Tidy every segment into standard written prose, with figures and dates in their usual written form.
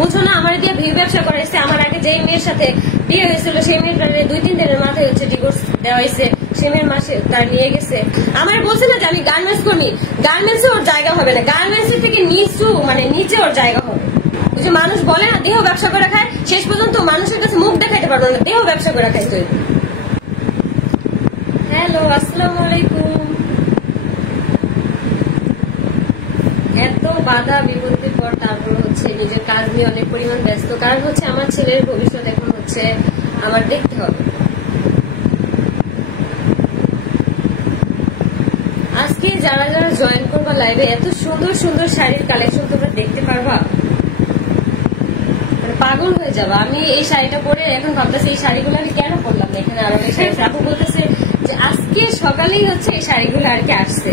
বুঝো না, আমার দিয়ে ভিউ ব্যবসা করেছে। আমার আগে যেই মেয়ের সাথে বিয়ে হয়েছিল সেই মেয়েটার 2-3 দিনের মাথায় হচ্ছে ডিভোর্স দেওয়া হয়েছে। সে মেয়ের মাসে তার নিয়ে গেছে। আমার বলছে না যে আমি গার্মেন্টস কর্মী, গার্মেন্টসে ওর জায়গা হবে না, গার্মেন্টসের থেকে নিচে ওর জায়গা হবে। ওই যে মানুষ বলে না দেহ ব্যবসা করে খায়, শেষ পর্যন্ত মানুষের কাছে মুখ দেখাইতে পারবো না, দেহ ব্যবসা করে খাই। তো হ্যালো, আসসালামু আলাইকুম। এত বাধা বিপত্তির পর তারপর হচ্ছে নিজের কাজ নিয়ে অনেক পরিমাণ ব্যস্ত, কারণ হচ্ছে আমার ছেলের ভবিষ্যৎ এখন হচ্ছে আমার দেখতে হবে। আজকে যারা যারা জয়েন করবা লাইভে, এত সুন্দর সুন্দর শাড়ির কালেকশন তোমরা দেখতে পারবা, পাগল হয়ে যাবা। আমি এই শাড়িটা পরে এখন ভাবতেছি এই শাড়িগুলো আমি কেন পরলাম এখানে। আর আপু বলতেছে যে আজকে সকালেই হচ্ছে এই শাড়িগুলো আর কি আসছে।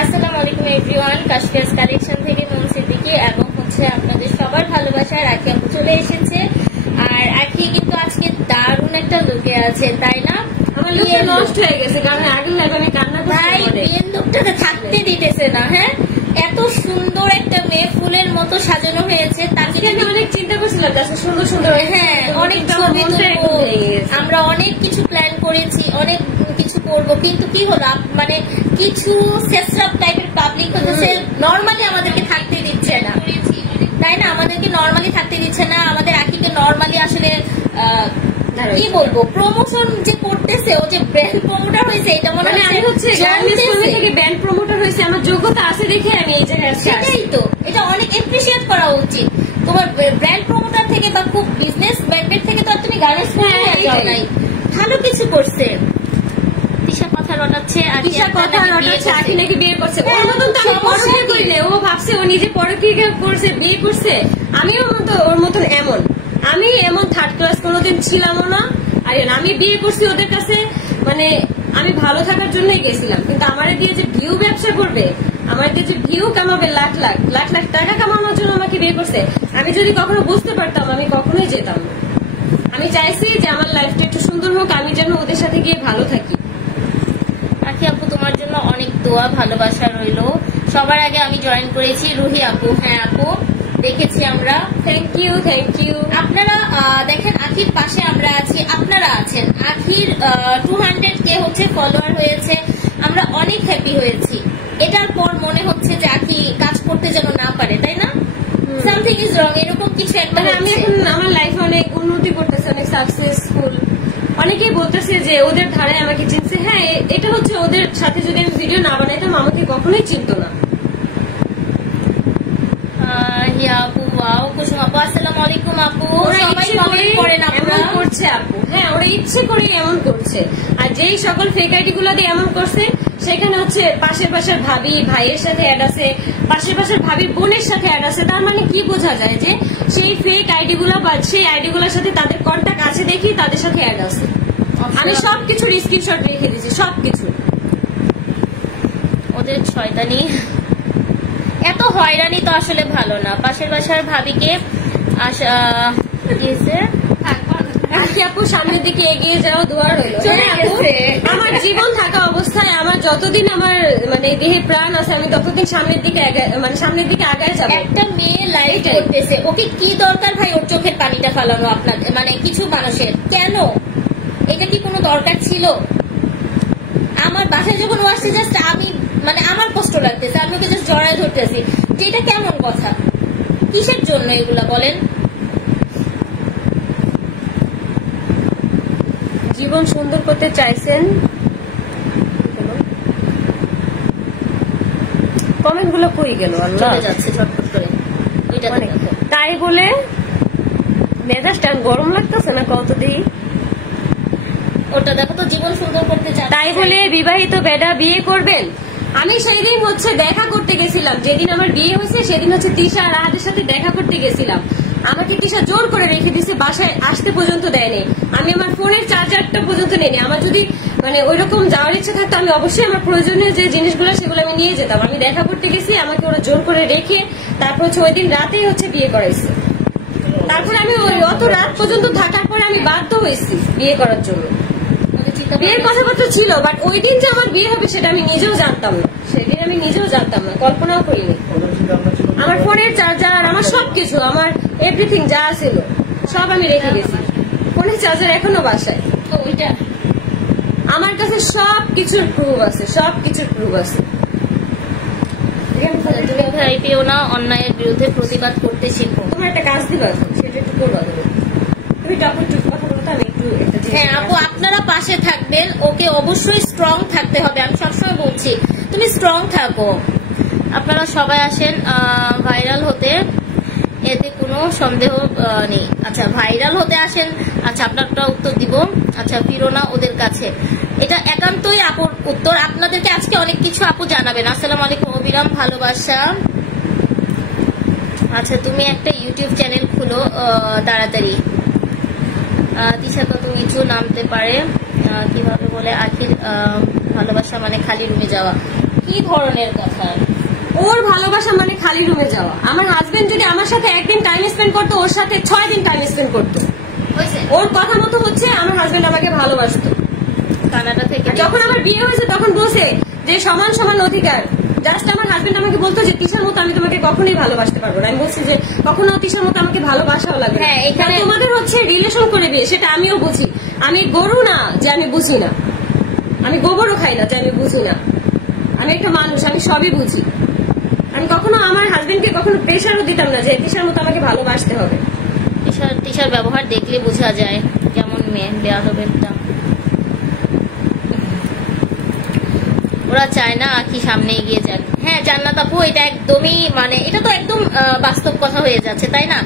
আসসালামু আলাইকুম এভরিওয়ান, কাশফিয়াস কালেকশন থেকে মন সিদ্দিকী এবং হচ্ছে আপনাদের সবার ভালোবাসার আখি আপু চলে এসেছে। আর আখি কিন্তু আজকে দারুণ একটা লুকে আছে, তাই না? আমার লুক নষ্ট হয়ে গেছে, কারণ আগের লাইভে আমি কান্না করছি, বিয়ের লুকটাতে থাকতে দিতেছে না। হ্যাঁ, এত সুন্দর একটা মেয়ে ফুলের মতো সাজানো হয়েছে, তাকে আমি অনেক চিন্তা করছিলাম আজকে সুন্দর সুন্দর। হ্যাঁ, অনেক ছবি তুলবো, আমরা অনেক কিছু প্ল্যান করেছি, অনেক কিছু করবো, কিন্তু কি হলো মানে কিছু সেসরাপ টাইপের পাবলিক হচ্ছে নর্মালি আমাদেরকে থাকতে দিচ্ছে না, তাই না? আমাদেরকে নর্মালি থাকতে দিচ্ছে না, আমাদের আখিকে নর্মালি আসলে কি বলবো প্রমোশন যে করতেছে, ও যে ব্র্যান্ড প্রমোটার হয়েছে, এটা মনে হয় আমি হচ্ছে থেকে ব্র্যান্ড প্রমোটার হয়েছে, আমার যোগ্যতা আছে দেখে আমি এই জায়গায় আসছি। সেটাই তো, এটা অনেক এপ্রিশিয়েট করা উচিত। তোমার ব্র্যান্ড প্রমোটার থেকে বা খুব বিজনেস ব্র্যান্ডের থেকে তো আর তুমি গার্মেন্টস যাও নাই, ভালো কিছু করছে। তিশা কথা রটাচ্ছে, আখি নাকি বিয়ে করছে। ওর মতন তো আমি পরকীয়া করি না, ও ভাবছে ও নিজে পরকীয়া করছে, বিয়ে করছে। আমিও ওর মতন এমন, আমি এমন থার্ড ক্লাস কোনোদিন ছিলামও না। আর আমি বিয়ে করছি ওদের কাছে, মানে আমি ভালো থাকার জন্যই গেছিলাম, কিন্তু আমার দিয়ে যে ভিউ ব্যবসা করবে, আমার দিয়ে যে ভিউ কামাবে লাখ লাখ লাখ লাখ টাকা কামানোর জন্য আমাকে বিয়ে করছে। আমি যদি কখনো বুঝতে পারতাম আমি কখনোই যেতাম না। আমি চাইছি যে আমার লাইফটা একটু সুন্দর হোক, আমি যেন ওদের সাথে গিয়ে ভালো থাকি। আখি আপু তোমার জন্য অনেক দোয়া ভালোবাসা রইলো। সবার আগে আমি জয়েন করেছি রুহি আপু। হ্যাঁ আপু, দেখেছি আমরা, থ্যাংক ইউ থ্যাংক ইউ। আপনারা দেখেন আখির পাশে আমরা আছি, আপনারা আছেন। আখির 200K হচ্ছে ফলোয়ার হয়েছে, আমরা অনেক হ্যাপি হয়েছি। এটার পর মনে হচ্ছে যে আখি কাজ করতে যেন না পারে, তাই না? সামথিং ইজ রং, এরকম কিছু একটা। আমি এখন আমার লাইফে অনেক উন্নতি করতেছি, অনেক সাকসেসফুল। অনেকেই বলতেছে যে ওদের ধারে আমাকে চিনছে। হ্যাঁ, এটা হচ্ছে ওদের সাথে যদি আমি ভিডিও না বানাইতাম আমাকে কখনোই চিনতো না। আপু ওয়াও, কুসুম আপু আসসালামু আলাইকুম আপু। সবাই কমেন্ট করেন আপনারা, এমন করছে আপু। হ্যাঁ, ওরা ইচ্ছে করে এমন করছে। আর যেই সকল ফেক আইডি গুলো দিয়ে এমন করছে, সেখানে হচ্ছে পাশের ভাবি ভাইয়ের সাথে অ্যাড আছে, পাশের ভাবি বোনের সাথে অ্যাড আছে। তার মানে কি বোঝা যায় যে সেই ফেক আইডি গুলা বা সেই আইডি গুলোর সাথে তাদের কন্টাক্ট আছে দেখি তাদের সাথে অ্যাড আছে। আমি সবকিছুর স্ক্রিনশট রেখে দিয়েছি, সবকিছু। ওদের শয়তানি, এত হয়রানি তো আসলে ভালো না। পাশের বাসার ভাবিকে আখি আপু সামনের দিকে এগিয়ে যাওয়া দোয়া রইল। আমার জীবন থাকা অবস্থায় আমার যতদিন আমার মানে দেহে প্রাণ আছে, আমি ততদিন সামনের দিকে আগায় যাবো। একটা মেয়ে লাইভ করতেছে, ওকে কি দরকার ভাই ওর চোখের পানিটা ফালানো আপনাদের, মানে কিছু মানুষের? কেন এটা কি কোনো দরকার ছিল? আমার বাসায় যখন ও আসছে, জাস্ট আমি মানে আমার কষ্ট লাগতেছে, আমি ওকে জাস্ট জড়ায় ধরতেছি যে এটা কেমন কথা, কিসের জন্য এগুলা বলেন? জীবন সুন্দর করতে চাইছেন, কমেন্ট গুলো কই গেল? আল্লাহ যাচ্ছে ঝটপট করে। তাই বলে মেজাজটা গরম লাগতেছে না কত দিই। ওটা দেখো তো, জীবন সুন্দর করতে চাই তাই বলে বিবাহিত বেডা বিয়ে করবেন? আমি সেদিন হচ্ছে দেখা করতে গেছিলাম, যেদিন আমার বিয়ে হয়েছে সেদিন হচ্ছে তিশা আর আহাদের সাথে দেখা করতে গেছিলাম। আমাকে তিশা জোর করে রেখে দিচ্ছে, বাসায় আসতে পর্যন্ত দেয়নি। আমি আমার ফোনের চার্জারটা পর্যন্ত নেই। আমার যদি মানে ওইরকম যাওয়ার ইচ্ছা থাকতো, আমি অবশ্যই আমার প্রয়োজনীয় যে জিনিসগুলো সেগুলো আমি নিয়ে যেতাম। আমি দেখা করতে গেছি, আমাকে ওরা জোর করে রেখে তারপর হচ্ছে ওই দিন রাতেই হচ্ছে বিয়ে করাইছে। তারপরে আমি অত রাত পর্যন্ত থাকার পরে আমি বাধ্য হয়েছি বিয়ে করার জন্য। বিয়ের কথাবার্তা ছিল, বাট ওই দিন যে আমার বিয়ে হবে সেটা আমি নিজেও জানতাম না, সেদিন আমি নিজেও জানতাম না, কল্পনাও করিনি। আমার ফোনের চার্জার, আমার সবকিছু, আমার এভরিথিং যা ছিল সব আমি রেখে গেছি। ফোনের চার্জার এখনো বাসায়। ওইটা আমার কাছে সবকিছুর প্রুফ আছে, সবকিছুর প্রুফ আছে। তুমি ভয় পেও না, অন্যায়ের বিরুদ্ধে প্রতিবাদ করতে শিখো। তোমার একটা কাজ দিবা, সেটা একটু করবা তুমি। তুমি একটু কথা বলতে, আমি একটু হ্যাঁ আপু, আপনারা পাশে থাকবেন, ওকে অবশ্যই স্ট্রং থাকতে হবে। আমি সবসময় বলছি তুমি স্ট্রং থাকো। আপনারা সবাই আসেন ভাইরাল হতে, এতে কোনো সন্দেহ নেই। আচ্ছা ভাইরাল হতে আসেন। আচ্ছা আপনারটা উত্তর দিব। আচ্ছা ফিরো না ওদের কাছে, এটা একান্তই আপুর উত্তর। আপনাদেরকে আজকে অনেক কিছু আপু জানাবেন। আসসালামু আলাইকুম অবিরাম, ভালোবাসা। আচ্ছা তুমি একটা ইউটিউব চ্যানেল খুলো তাড়াতাড়ি। তিশা কত নিচু নামতে পারে কিভাবে বলে আখির ভালোবাসা মানে খালি রুমে যাওয়া। কি ধরনের কথা? ওর ভালোবাসা মানে খালি রুমে যাওয়া। আমার হাজবেন্ড যদি আমার সাথে একদিন টাইম স্পেন্ড করতো, ওর সাথে 6 দিন টাইম স্পেন্ড করতো। ওর কথা মতো হচ্ছে আমার হাজবেন্ড আমাকে ভালোবাসতো। কানাডা থেকে যখন আমার বিয়ে হয়েছে তখন বলছে যে সমান সমান অধিকার। জাস্ট আমার হাজবেন্ড আমাকে বলতো যে তিশার মতো আমি তোমাকে কখনোই ভালোবাসতে পারবো না। আমি বলছি যে কখনো তিশার মতো আমাকে ভালোবাসাও লাগে। হ্যাঁ, এখানে তোমাদের হচ্ছে রিলেশন করে বিয়ে, সেটা আমিও বুঝি। আমি গরু না যে আমি বুঝি না, আমি গোবরও খাই না যে আমি বুঝি না। আমি একটা মানুষ, আমি সবই বুঝি। আমি কখনো আমার হাজবেন্ডকে কখনো প্রেশারও দিতাম না যে তিশার মতো আমাকে ভালোবাসতে হবে। তিশার ব্যবহার দেখলে বোঝা যায় কেমন মেয়ে, বেয়াদবেরটা। ওরা চায় না আখি সামনে এগিয়ে যাক। হ্যাঁ জান্নাত আপু, এটা একদমই মানে এটা তো একদম বাস্তব কথা হয়ে যাচ্ছে, তাই না?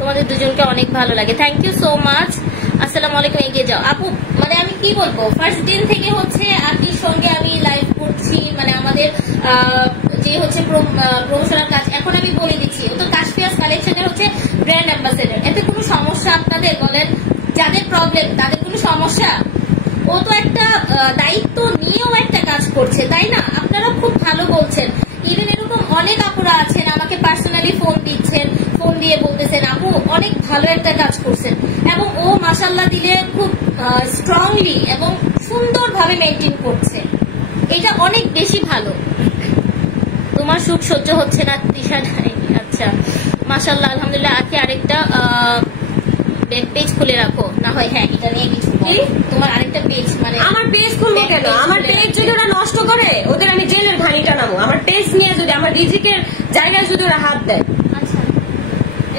তোমাদের দুজনকে অনেক ভালো লাগে। Thank you so much. আসসালামু আলাইকুম, এগিয়ে যাও আপু। মানে আমি কি বলবো, ফার্স্ট দিন থেকে হচ্ছে আখির সঙ্গে আমি লাইভ করছি, মানে আমাদের যে হচ্ছে প্রমোশনাল কাজ। এখন আমি বলে দিচ্ছি, ও তো কাশফিয়াস কালেকশনের হচ্ছে ব্র্যান্ড অ্যাম্বাসেডর। এতে কোনো সমস্যা আপনাদের বলেন? যাদের প্রবলেম তাদের কোনো সমস্যা? ও তো একটা দায়িত্ব নিয়েও একটা কাজ করছে, তাই না? আপনারা খুব ভালো বলছেন। ইভেন এরকম অনেক আপুরা আছেন আমাকে পার্সোনালি ফোন দিচ্ছেন, ফোন দিয়ে বলতেছেন আপু অনেক ভালো একটা কাজ করছেন। এবং ও মাশাআল্লাহ দিলে খুব স্ট্রংলি এবং সুন্দরভাবে মেনটেন করছে। এটা অনেক বেশি ভালো। তোমার সুখ সহ্য হচ্ছে না তিশা? আচ্ছা মাশাআল্লাহ, আলহামদুলিল্লাহ। আজকে আরেকটা পেজ খুলে রাখো না হয়। হ্যাঁ এটা নিয়ে কিছু তোমার আরেকটা পেজ, মানে আমার পেজ খুলবো কেন? আমার পেজ যদি ওরা নষ্ট করে ওদের আমি জেলের ঘানিটা নামো। আমার পেজ নিয়ে যদি আমার রিজিকের জায়গায় যদি ওরা হাত দেয়। আচ্ছা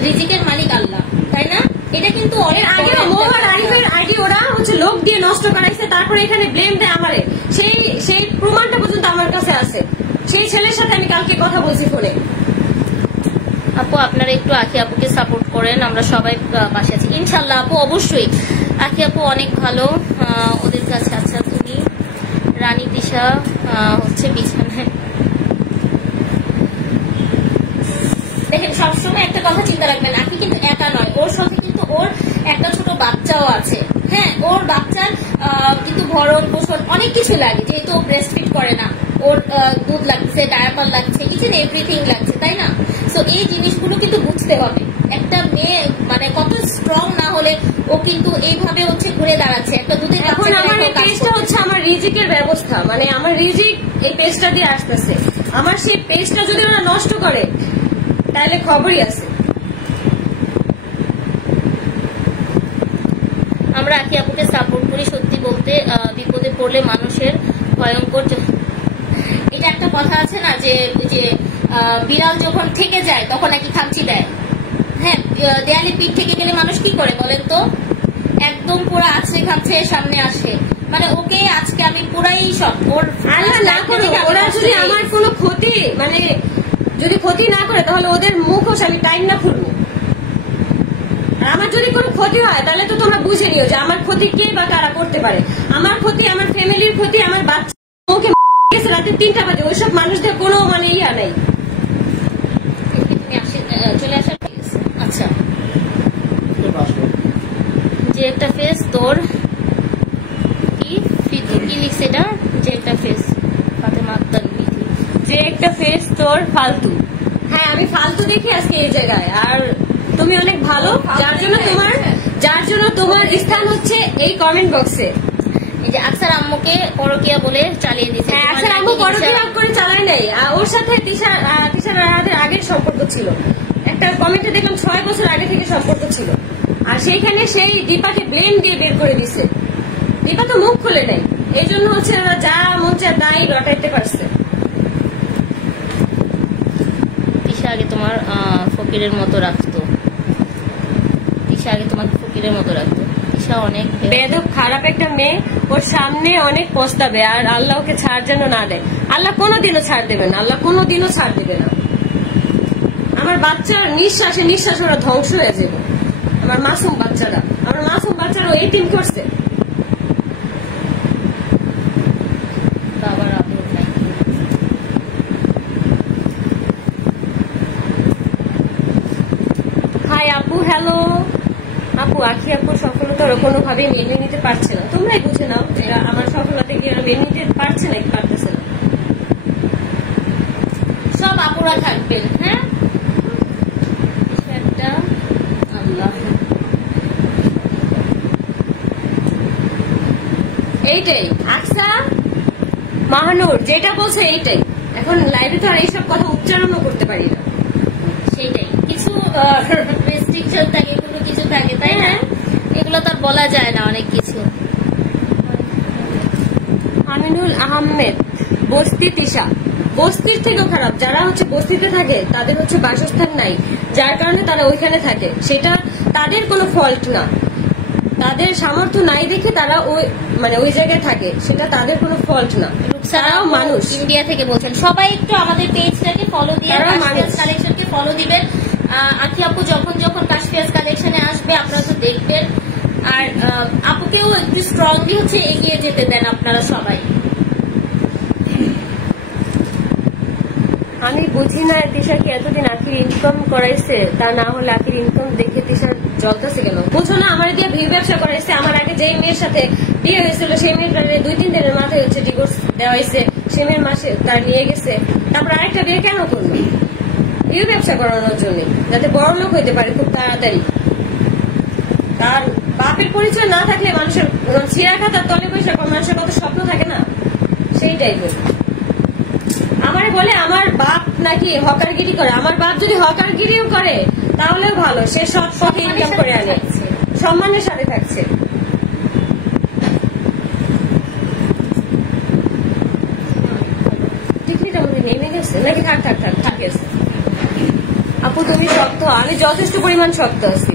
রিজিকের মালিক আল্লাহ, তাই না? এটা কিন্তু অনেক আগে মোহাম্মদ আরিফের আইডি ওরা হচ্ছে লোক দিয়ে নষ্ট করাইছে, তারপরে এখানে ব্লেম দেয় আমারে। সেই প্রমাণটা পর্যন্ত আমার কাছে আছে। সেই ছেলের সাথে আমি কালকে কথা বলছি ফোনে। আপু আপনারা একটু আখি আপুকে সাপোর্ট করেন, আমরা সবাই পাশে আছি ইনশাল্লাহ। আপু অবশ্যই, আখি আপু অনেক ভালো ওদের কাছে। আচ্ছা তুমি রানী তিশা হচ্ছে বিছানায়। দেখেন সবসময় একটা কথা চিন্তা রাখবেন, আখি কিন্তু একা নয়, ওর সাথে কিন্তু ওর একটা ছোট বাচ্চাও আছে। হ্যাঁ ওর বাচ্চার কিন্তু ভরণ পোষণ অনেক কিছু লাগে, যেহেতু ও ব্রেস্ট ফিড করে না। ওর দুধ লাগছে, ডায়াপার লাগছে, ইচ এন্ড এভরিথিং লাগছে, তাই না? সো এই জিনিসগুলো কিন্তু বুঝতে হবে। একটা মেয়ে মানে কত স্ট্রং না হলে ও কিন্তু এইভাবে হচ্ছে ঘুরে দাঁড়াচ্ছে একটা দুধের। এখন আমার এই পেজটা হচ্ছে আমার রিজিকের ব্যবস্থা, মানে আমার রিজিক এই পেজটা দিয়ে আসতেছে। আমার সেই পেজটা যদি ওরা নষ্ট করে তাহলে খবরই আছে। আমরা আখি আপুকে সাপোর্ট করি। সত্যি বলতে বিপদে পড়লে মানুষের ভয়ঙ্কর, এটা একটা কথা আছে না যে বিড়াল যখন থেকে যায় তখন নাকি খামচি দেয়। হ্যাঁ দেয়ালে পিঠ থেকে গেলে মানুষ কি করে বলেন তো? একদম পুরো আছড়ে খামছে সামনে আসে। মানে ওকে আজকে আমি পুরাই সব ওর না করে, ওরা যদি আমার কোনো ক্ষতি মানে যদি ক্ষতি না করে তাহলে ওদের মুখোশ আমি টাইম না খুলবো। আর আমার যদি কোনো ক্ষতি হয় তাহলে তো তোমরা বুঝে নিও যে আমার ক্ষতি কে বা কারা করতে পারে। আমার ক্ষতি, আমার ফ্যামিলির ক্ষতি, আমার বাচ্চা ওকে গেছে রাতে 3টা বাজে, ওইসব মানুষদের কোনো মানে ইয়া নেই। চলে আসার। আচ্ছা যে একটা ফেস তোর কি লিখছে এটা? যে একটা ফেস ফাতেমা আক্তার বিথি, যে একটা ফেস তোর ফালতু। হ্যাঁ আমি ফালতু দেখি আজকে এই জায়গায়। আর তুমি অনেক ভালো, যার জন্য তোমার স্থান হচ্ছে এই কমেন্ট বক্সে। এই যে আকসার আম্মুকে পরকিয়া বলে চালিয়ে দিয়েছে। হ্যাঁ, আকসার আম্মু পরকিয়া করে চালায় নাই, ওর সাথে তিশা রাহাতের আগের সম্পর্ক ছিল। একটা কমেন্টে দেখলাম 6 বছর আগে থেকে সম্পর্ক ছিল, আর সেইখানে সেই দীপাকে ব্লেম দিয়ে বের করে দিছে। দীপা তো মুখ খুলে নাই, এই জন্য হচ্ছে ওরা যা মন চায় তাই রটাইতে পারছে। তিশা আগে তোমার ফকিরের মতো রাখতো, তিশা আগে তোমাকে ফকিরের মতো রাখতো। তিশা অনেক বেয়াদব খারাপ একটা মেয়ে, ওর সামনে অনেক পস্তাবে, আর আল্লাহ ওকে ছাড় যেন না দেয়। আল্লাহ কোনোদিনও ছাড় দেবে না, আল্লাহ কোনোদিনও ছাড় দেবে না। আমার বাচ্চার নিঃশ্বাস ওরা ধ্বংস হয়ে যাবে। আমার মাসুম বাচ্চারা এতিম করছে। বাবার আদর নাই। হাই আপু, হ্যালো আপু। আখি আপুর সফলতা ওরা কোনোভাবেই মেনে নিতে পারছে না, তোমরাই বুঝে নাও। এরা আমার সফলতা কি এরা মেনে নিতে পারছে না, কি পারতেছে না। সব আপুরা থাকবেন। হ্যাঁ, একটা আল্লাহ এইটাই আকসা মাহানুর যেটা বলছে এইটাই। এখন লাইভে তো আর এইসব কথা উচ্চারণও করতে পারি না, সেইটাই। কিছু রেস্ট্রিকশন থাকে, কোনো কিছু থাকে, তাই না? এগুলো তো আর বলা যায় না, অনেক কিছু। আমিনুল আহমেদ, বস্তি তিশা। বস্তির থেকেও খারাপ, যারা হচ্ছে বস্তিতে থাকে তাদের হচ্ছে বাসস্থান নাই, যার কারণে তারা ওইখানে থাকে। সেটা তাদের কোনো ফল্ট না, তাদের সামর্থ্য নাই দেখে তারা ওই জায়গায় থাকে, সেটা তাদের কোনো ফল্ট না। তারাও মানুষ। ইন্ডিয়া থেকে বলছেন সবাই একটু আমাদের পেজটাকে ফলো দিয়ে কালেকশনকে ফলো দিবেন। আখি আপু যখন কাশফিয়াস কালেকশনে আসবে আপনারা তো দেখবেন, আর আপুকেও একটু স্ট্রংলি হচ্ছে এগিয়ে যেতে দেন আপনারা সবাই। আমি বুঝি না তিশাকে এতদিন আখির ইনকাম করাইছে, তা না হলে আখির ইনকাম দেখে তিশার জ্বলতেছে কেন? বুঝো না, আমার দিয়ে ভিউ ব্যবসা করাইছে। আমার আগে যেই মেয়ের সাথে বিয়ে হয়েছিল সেই মেয়েটার 2-3 দিনের মাথায় হচ্ছে ডিভোর্স দেওয়া হয়েছে, সে মেয়ের মাসে তার নিয়ে গেছে। তারপর আরেকটা বিয়ে কেন করলো? ভিউ ব্যবসা করানোর জন্য, যাতে বড় লোক হইতে পারে খুব তাড়াতাড়ি। তার বাপের পরিচয় না থাকলে মানুষের ছিঁড়া খাতার তলে বসে মানুষের কত স্বপ্ন থাকে না, সেইটাই বলি। আমার বলে আমার বাপ নাকি হকারগিরি করে। আমার বাপ যদি হকারগিরিও করে তাহলেও ভালো, সে সৎ পথে ইনকাম করে আনে, সম্মানের সাথে থাকছে। টিকলিটা মধ্যে নেমে গেছে নাকি? থাক গেছে। আপু তুমি শক্ত, আমি যথেষ্ট পরিমাণ শক্ত আছি।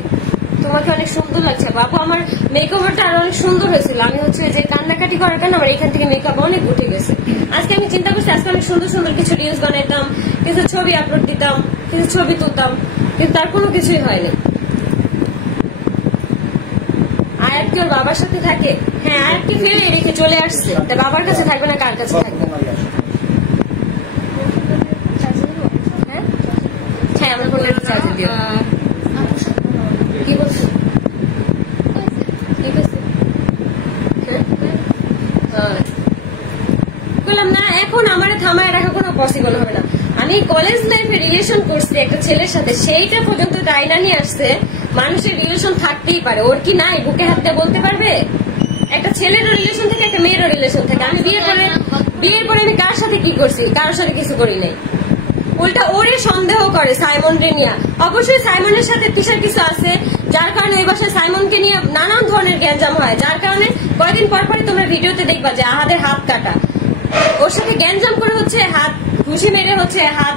তোমাকে অনেক সুন্দর লাগছে আপু। আমার মেকওভারটা আরো অনেক সুন্দর হয়েছিল। আমি হচ্ছে যে কান্নাকাটি করার কারণে আমার এখান থেকে মেকআপ অনেক উঠে গেছে। আজকে আমি চিন্তা করছি আজকে অনেক সুন্দর সুন্দর কিছু রিলস বানাইতাম, কিছু ছবি আপলোড দিতাম, কিছু ছবি তুলতাম, কিন্তু তার কোনো কিছুই হয়নি। আয়াত কি ওর বাবার সাথে থাকে? হ্যাঁ, আয়াত কি ফেলে রেখে চলে আসছে, তা বাবার কাছে থাকবে না কার কাছে থাকবে? হ্যাঁ, আমরা বলে চার্জ দিও। কি বলছো? ঠিক আছে, বললাম না এখন আমার থামায় রাখা কোনো পসিবল হবে না। আমি কলেজ লাইফে রিলেশন করছি একটা ছেলের সাথে, সেইটা পর্যন্ত ডাইনা নিয়ে আসছে। মানুষের রিলেশন থাকতেই পারে, ওর কি নাই? বুকে হাত দিয়ে বলতে পারবে? একটা ছেলেরও রিলেশন থাকে, একটা মেয়েরও রিলেশন থাকে। আমি বিয়ের পরে আমি কার সাথে কি করছি? কারোর সাথে কিছু করি নাই। উল্টা ওরে সন্দেহ করে সাইমন রে নিয়ে। অবশ্যই সাইমনের সাথে তিশার কিছু আছে, যার কারণে ওই বাসায় সাইমনকে নিয়ে নানান ধরনের গ্যাঞ্জাম হয়, যার কারণে কয়েকদিন পর পরে তোমরা ভিডিওতে দেখবা যে আহাদের হাত কাটা। ওর সাথে গ্যাঞ্জাম করে হচ্ছে হাত ঘুষি মেরে হচ্ছে হাত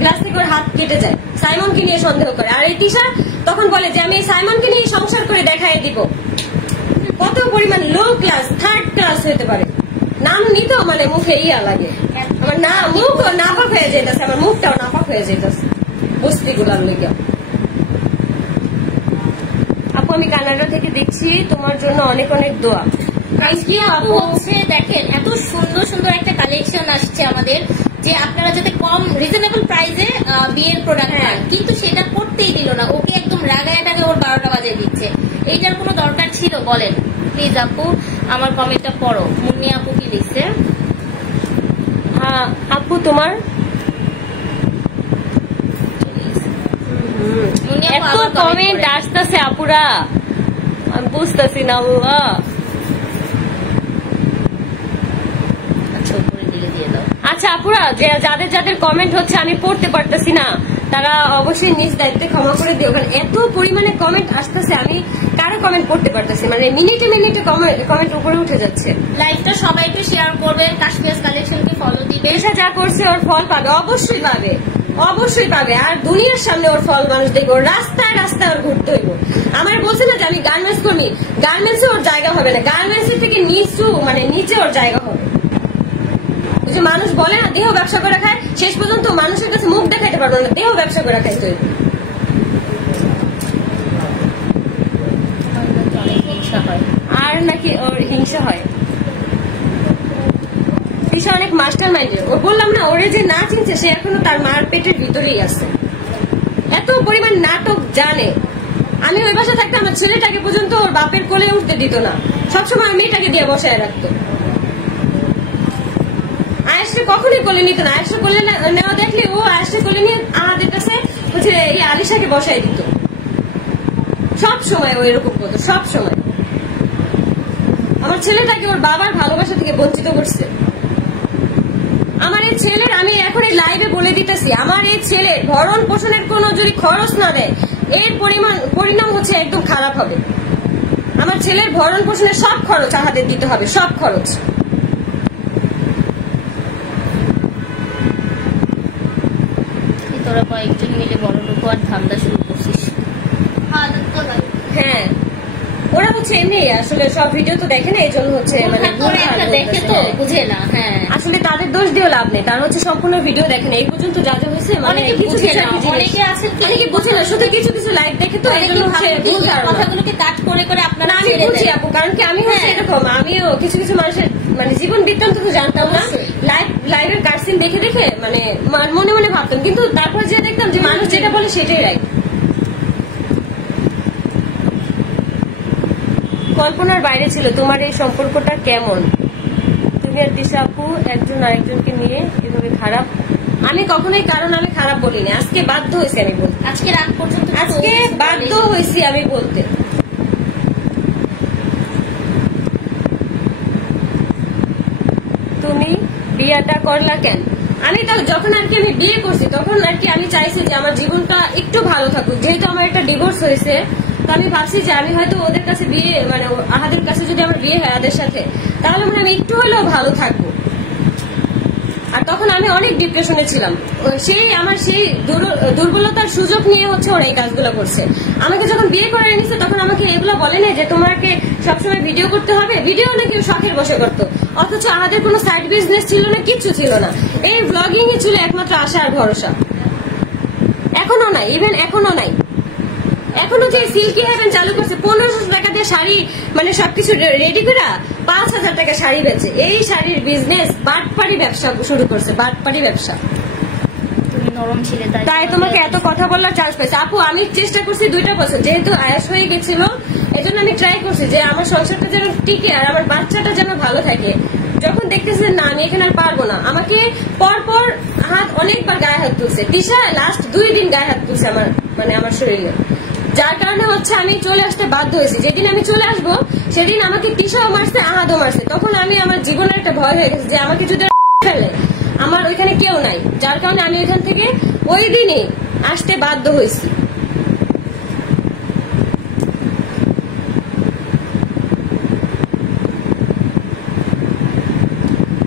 গ্লাস থেকে ওর হাত কেটে যায়, সাইমনকে নিয়ে সন্দেহ করে। আর এই তিশা তখন বলে যে আমি এই সাইমনকে নিয়ে সংসার করে দেখাই দিব। কত পরিমাণ লো ক্লাস, থার্ড ক্লাস হতে পারে। নাম নিতেও মানে মুখে ইয়া লাগে, আমার না মুখ নাপাক হয়ে যেতেছে, আমার মুখটাও নাপাক হয়ে যেতেছে বস্তিগুলার লেগে। আপু আমি কানাডা থেকে দেখছি, তোমার জন্য অনেক অনেক দোয়া। আপু হচ্ছে দেখেন এত সুন্দর সুন্দর একটা কালেকশন আসছে আমাদের, যে আপনারা যাতে কম রিজনেবল প্রাইসে বিয়ের প্রোডাক্ট পান, কিন্তু সেটা করতেই দিল না। ওকে একদম রাগায় ওর 12টা বাজে দিচ্ছে। এইটার কোনো দরকার ছিল বলেন? প্লিজ আপু আমার কমেন্টটা পড়ো। মুন্নি আপু কি লিখছে? আপু তোমার এত কমেন্ট আসতেছে আপুরা, আমি বুঝতেছি না। আচ্ছা আপুরা, যে যাদের যাদের কমেন্ট হচ্ছে আমি পড়তে পারতেছি না, তারা অবশ্যই নিজ দায়িত্বে ক্ষমা করে দিও, কারণ এত পরিমাণে কমেন্ট আসতেছে, আমি কারো কমেন্ট পড়তে পারতেছি, মানে মিনিটে মিনিটে কমেন্ট উপরে উঠে যাচ্ছে। লাইভটা সবাইকে শেয়ার করবেন, কাশ্মীর কালেকশনকে ফলো দিবেন। এসে যা করছে ওর ফল পাবে, অবশ্যই পাবে, অবশ্যই পাবে। আর দুনিয়ার সামনে ওর ফল মানুষ দেখবো, রাস্তায় রাস্তায় ওর ঘুরতে হইব। আমার বলছে না যে আমি গার্মেন্টস কর্মী, গার্মেন্টসে ওর জায়গা হবে না, গার্মেন্টস থেকে নিচু মানে নিচে ওর জায়গা হবে। যে মানুষ বলে না দেহ ব্যবসা করে খায়, শেষ পর্যন্ত মানুষের কাছে মুখ দেখাইতে পারবো না, দেহ ব্যবসা করে খাইতে হইব। আর নাকি ওর হিংসা হয়, তিশা অনেক মাস্টার মাইন্ডের। ও বললাম না, ওরে যে না চিনছে সে এখনো তার মার পেটের ভিতরেই আছে, এত পরিমাণ নাটক জানে। আমি ওই বাসা থাকতে আমার ছেলেটাকে পর্যন্ত ওর বাপের কোলে উঠতে দিত না, সবসময় মেয়েটাকে দিয়ে বসায় রাখতো। আয়েশকে কখনোই কোলে নিত না, আয়েশকে কোলে নেওয়া দেখলে ও আয়েশকে কোলে নিয়ে আমাদের কাছে হচ্ছে এই আলিশাকে বসাই দিত, সব সময় ও এরকম করতো, সব সময়। আমার ছেলেটাকে ওর বাবার ভালোবাসা থেকে বঞ্চিত করছে। আমার এই ছেলের, আমি এখন এই লাইভে বলে দিতেছি, আমার এই ছেলের ভরণ পোষণের কোনো যদি খরচ না দেয়, এর পরিণাম হচ্ছে একদম খারাপ হবে। আমার ছেলের ভরণ পোষণের সব খরচ আমাদের দিতে হবে, সব খরচ। তোরা কয়েকজন মিলে বড় লোক আর ধান্দা শুরু করছিস। হ্যাঁ, ওরা হচ্ছে এমনি আসলে সব ভিডিও তো দেখে না, এই জন্য হচ্ছে মানে দেখে তো বুঝে না। হ্যাঁ, আসলে তাদের দোষ দিয়েও লাভ নেই, কারণ হচ্ছে সম্পূর্ণ ভিডিও দেখে না, এই পর্যন্ত যা যা হয়েছে মানে অনেকে বুঝে না, অনেকে আছেন অনেকে বুঝে না, শুধু কিছু কিছু লাইভ দেখে তো এই জন্য হচ্ছে ভুল ধারণা। কথাগুলোকে কাট করে করে আপনারা আমি বুঝি আপু, কারণ কি আমি হচ্ছে এরকম, আমিও কিছু কিছু মানুষের মানে জীবন বৃত্তান্ত তো জানতাম না, লাইভের কাটসিন দেখে দেখে মানে মনে মনে ভাবতাম, কিন্তু তারপর যে দেখতাম যে মানুষ যেটা বলে সেটাই রাইট। কল্পনার বাইরে ছিল তোমার এই সম্পর্কটা কেমন? তুমি আর তিশা আপু একজন আরেকজনকে নিয়ে এভাবে খারাপ? আমি কখনোই কারণ আমি খারাপ বলিনি, আজকে বাধ্য হয়েছি আমি বলতে, আজকে রাত পর্যন্ত আজকে বাধ্য হয়েছি আমি বলতে। তুমি বিয়েটা করলা কেন? আমি তো যখন আর কি আমি বিয়ে করছি তখন আর কি আমি চাইছি যে আমার জীবনটা একটু ভালো থাকুক, যেহেতু আমার একটা ডিভোর্স হয়েছে, তো আমি ভাবছি যে আমি হয়তো ওদের কাছে বিয়ে মানে আহাদের কাছে যদি আমার বিয়ে হয় আদের সাথে, তাহলে মানে আমি একটু হলেও ভালো থাকবো। আর তখন আমি অনেক ডিপ্রেশনে ছিলাম, আমার সেই দুর্বলতার সুযোগ নিয়ে হচ্ছে ওরা এই কাজগুলো করছে। আমাকে যখন বিয়ে করে এনেছে তখন আমাকে এগুলো বলে না যে তোমাকে সবসময় ভিডিও করতে হবে, ভিডিও না কেউ শখের বসে করতো, অথচ আমাদের কোনো সাইড বিজনেস ছিল না, কিচ্ছু ছিল না, এই ব্লগিং ছিল একমাত্র আশা আর ভরসা। এখনো নাই, ইভেন এখনো নাই। এখনো যে সিল্কি হেভেন চালু করছে 1500 টাকা দিয়ে শাড়ি মানে সবকিছু রেডি করে 5000 টাকা শাড়ি বেচে, এই শাড়ির বিজনেস বাটপাড়ি ব্যবসা শুরু করছে, বাটপাড়ি ব্যবসা। তুমি নরম ছিলে তাই তোমাকে এত কথা বলার চান্স পেয়েছে। আপু আমি চেষ্টা করছি 2টা বছর, যেহেতু আয়াস হয়ে গেছিল এই জন্য আমি ট্রাই করছি যে আমার সংসারটা যেন টিকে আর আমার বাচ্চাটা যেন ভালো থাকে। যখন দেখতেছে না আমি এখানে আর পারবো না, আমাকে পরপর হাত অনেকবার গায়ে হাত তুলছে, তিশা লাস্ট 2 দিন গায়ে হাত তুলছে আমার মানে আমার শরীরে, যার কারণে হচ্ছে আমি চলে আসতে বাধ্য হয়েছি। যেদিন আমি চলে আসবো সেদিন আমাকে তিশাও মারছে আহাদও মারছে, তখন আমি আমার জীবনের একটা ভয় হয়ে গেছে যে আমাকে যদি ফেলে আমার ওইখানে কেউ নাই, যার কারণে আমি ওইখান থেকে ওই দিনই আসতে বাধ্য হয়েছি।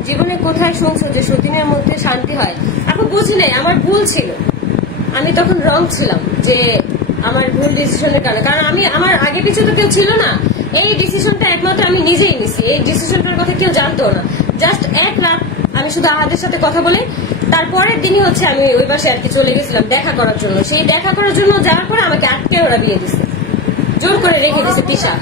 জীবনে কোথায় শুনছো যে সতীনের মধ্যে শান্তি হয়? আপু বুঝি নাই, আমার ভুল ছিল, আমি তখন রং ছিলাম যে আমার ভুল ডিসিশনের কারণে, কারণ আমি আমার আগে পিছু তো কেউ ছিল না, এই ডিসিশনটা একমাত্র আমি নিজেই নিছি, এই ডিসিশনটার কথা কেউ জানতো না। জাস্ট এক রাত আমি শুধু আহাদের সাথে কথা বলে তারপরের দিনই হচ্ছে আমি ওই পাশে আর কি চলে গেছিলাম দেখা করার জন্য। সেই দেখা করার জন্য যাওয়ার পরে আমাকে আটকে ওরা বিয়ে দিছে, জোর করে রেখে দিছে তিশা,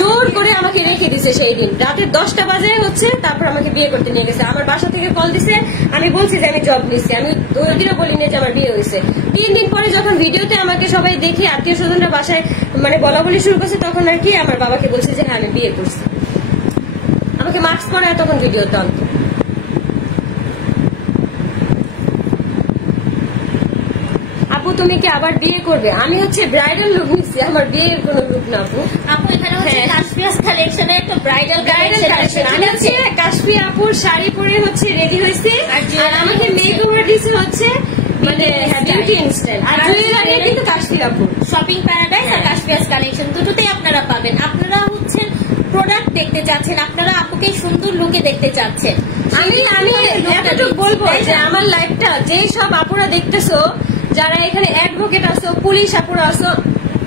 জোর করে আমাকে রেখে দিছে। সেই দিন রাতের 10টা বাজে হচ্ছে তারপর আমাকে বিয়ে করতে নিয়ে গেছে। আমার বাসা থেকে কল দিছে, আমি বলছি যে আমি জব নিচ্ছি, আমি ওই দিনও বলিনি যে আমার বিয়ে হয়েছে। 3 দিন পরে যখন ভিডিওতে আমাকে সবাই দেখি আত্মীয় স্বজনরা বাসায় মানে বলা বলি শুরু করছে, তখন আর কি আমার বাবাকে বলছে যে হ্যাঁ আমি বিয়ে করছি, আমাকে মাস্ক পরায় তখন ভিডিওতে আনতো। আপু তুমি কি আবার বিয়ে করবে? আমি হচ্ছে ব্রাইডাল লুক নিচ্ছি, আমার বিয়ের কোনো লুক না আপু। আপু এখানে হচ্ছে কাশফিয়াস কালেকশনে একটা ব্রাইডাল কালেকশন। আমি হচ্ছে কাশফি আপুর শাড়ি পরে হচ্ছে রেডি হয়েছে, আর আমাকে মেকওভার দিছে হচ্ছে মানে বিউটি ইনস্ট্যান্ট, আর জুয়েলারি কিন্তু কাশফি আপু। শপিং প্যারাডাইস আর কাশফিয়াস কালেকশন দুটোতেই আপনারা পাবেন। আপনারা হচ্ছে প্রোডাক্ট দেখতে চাচ্ছেন, আপনারা আপুকে সুন্দর লুকে দেখতে চাচ্ছেন। আমি এতটুকু বলবো যে আমার লাইফটা যে সব আপুরা দেখতেছো, যারা এখানে অ্যাডভোকেট আছো, পুলিশ আপুরা আছো,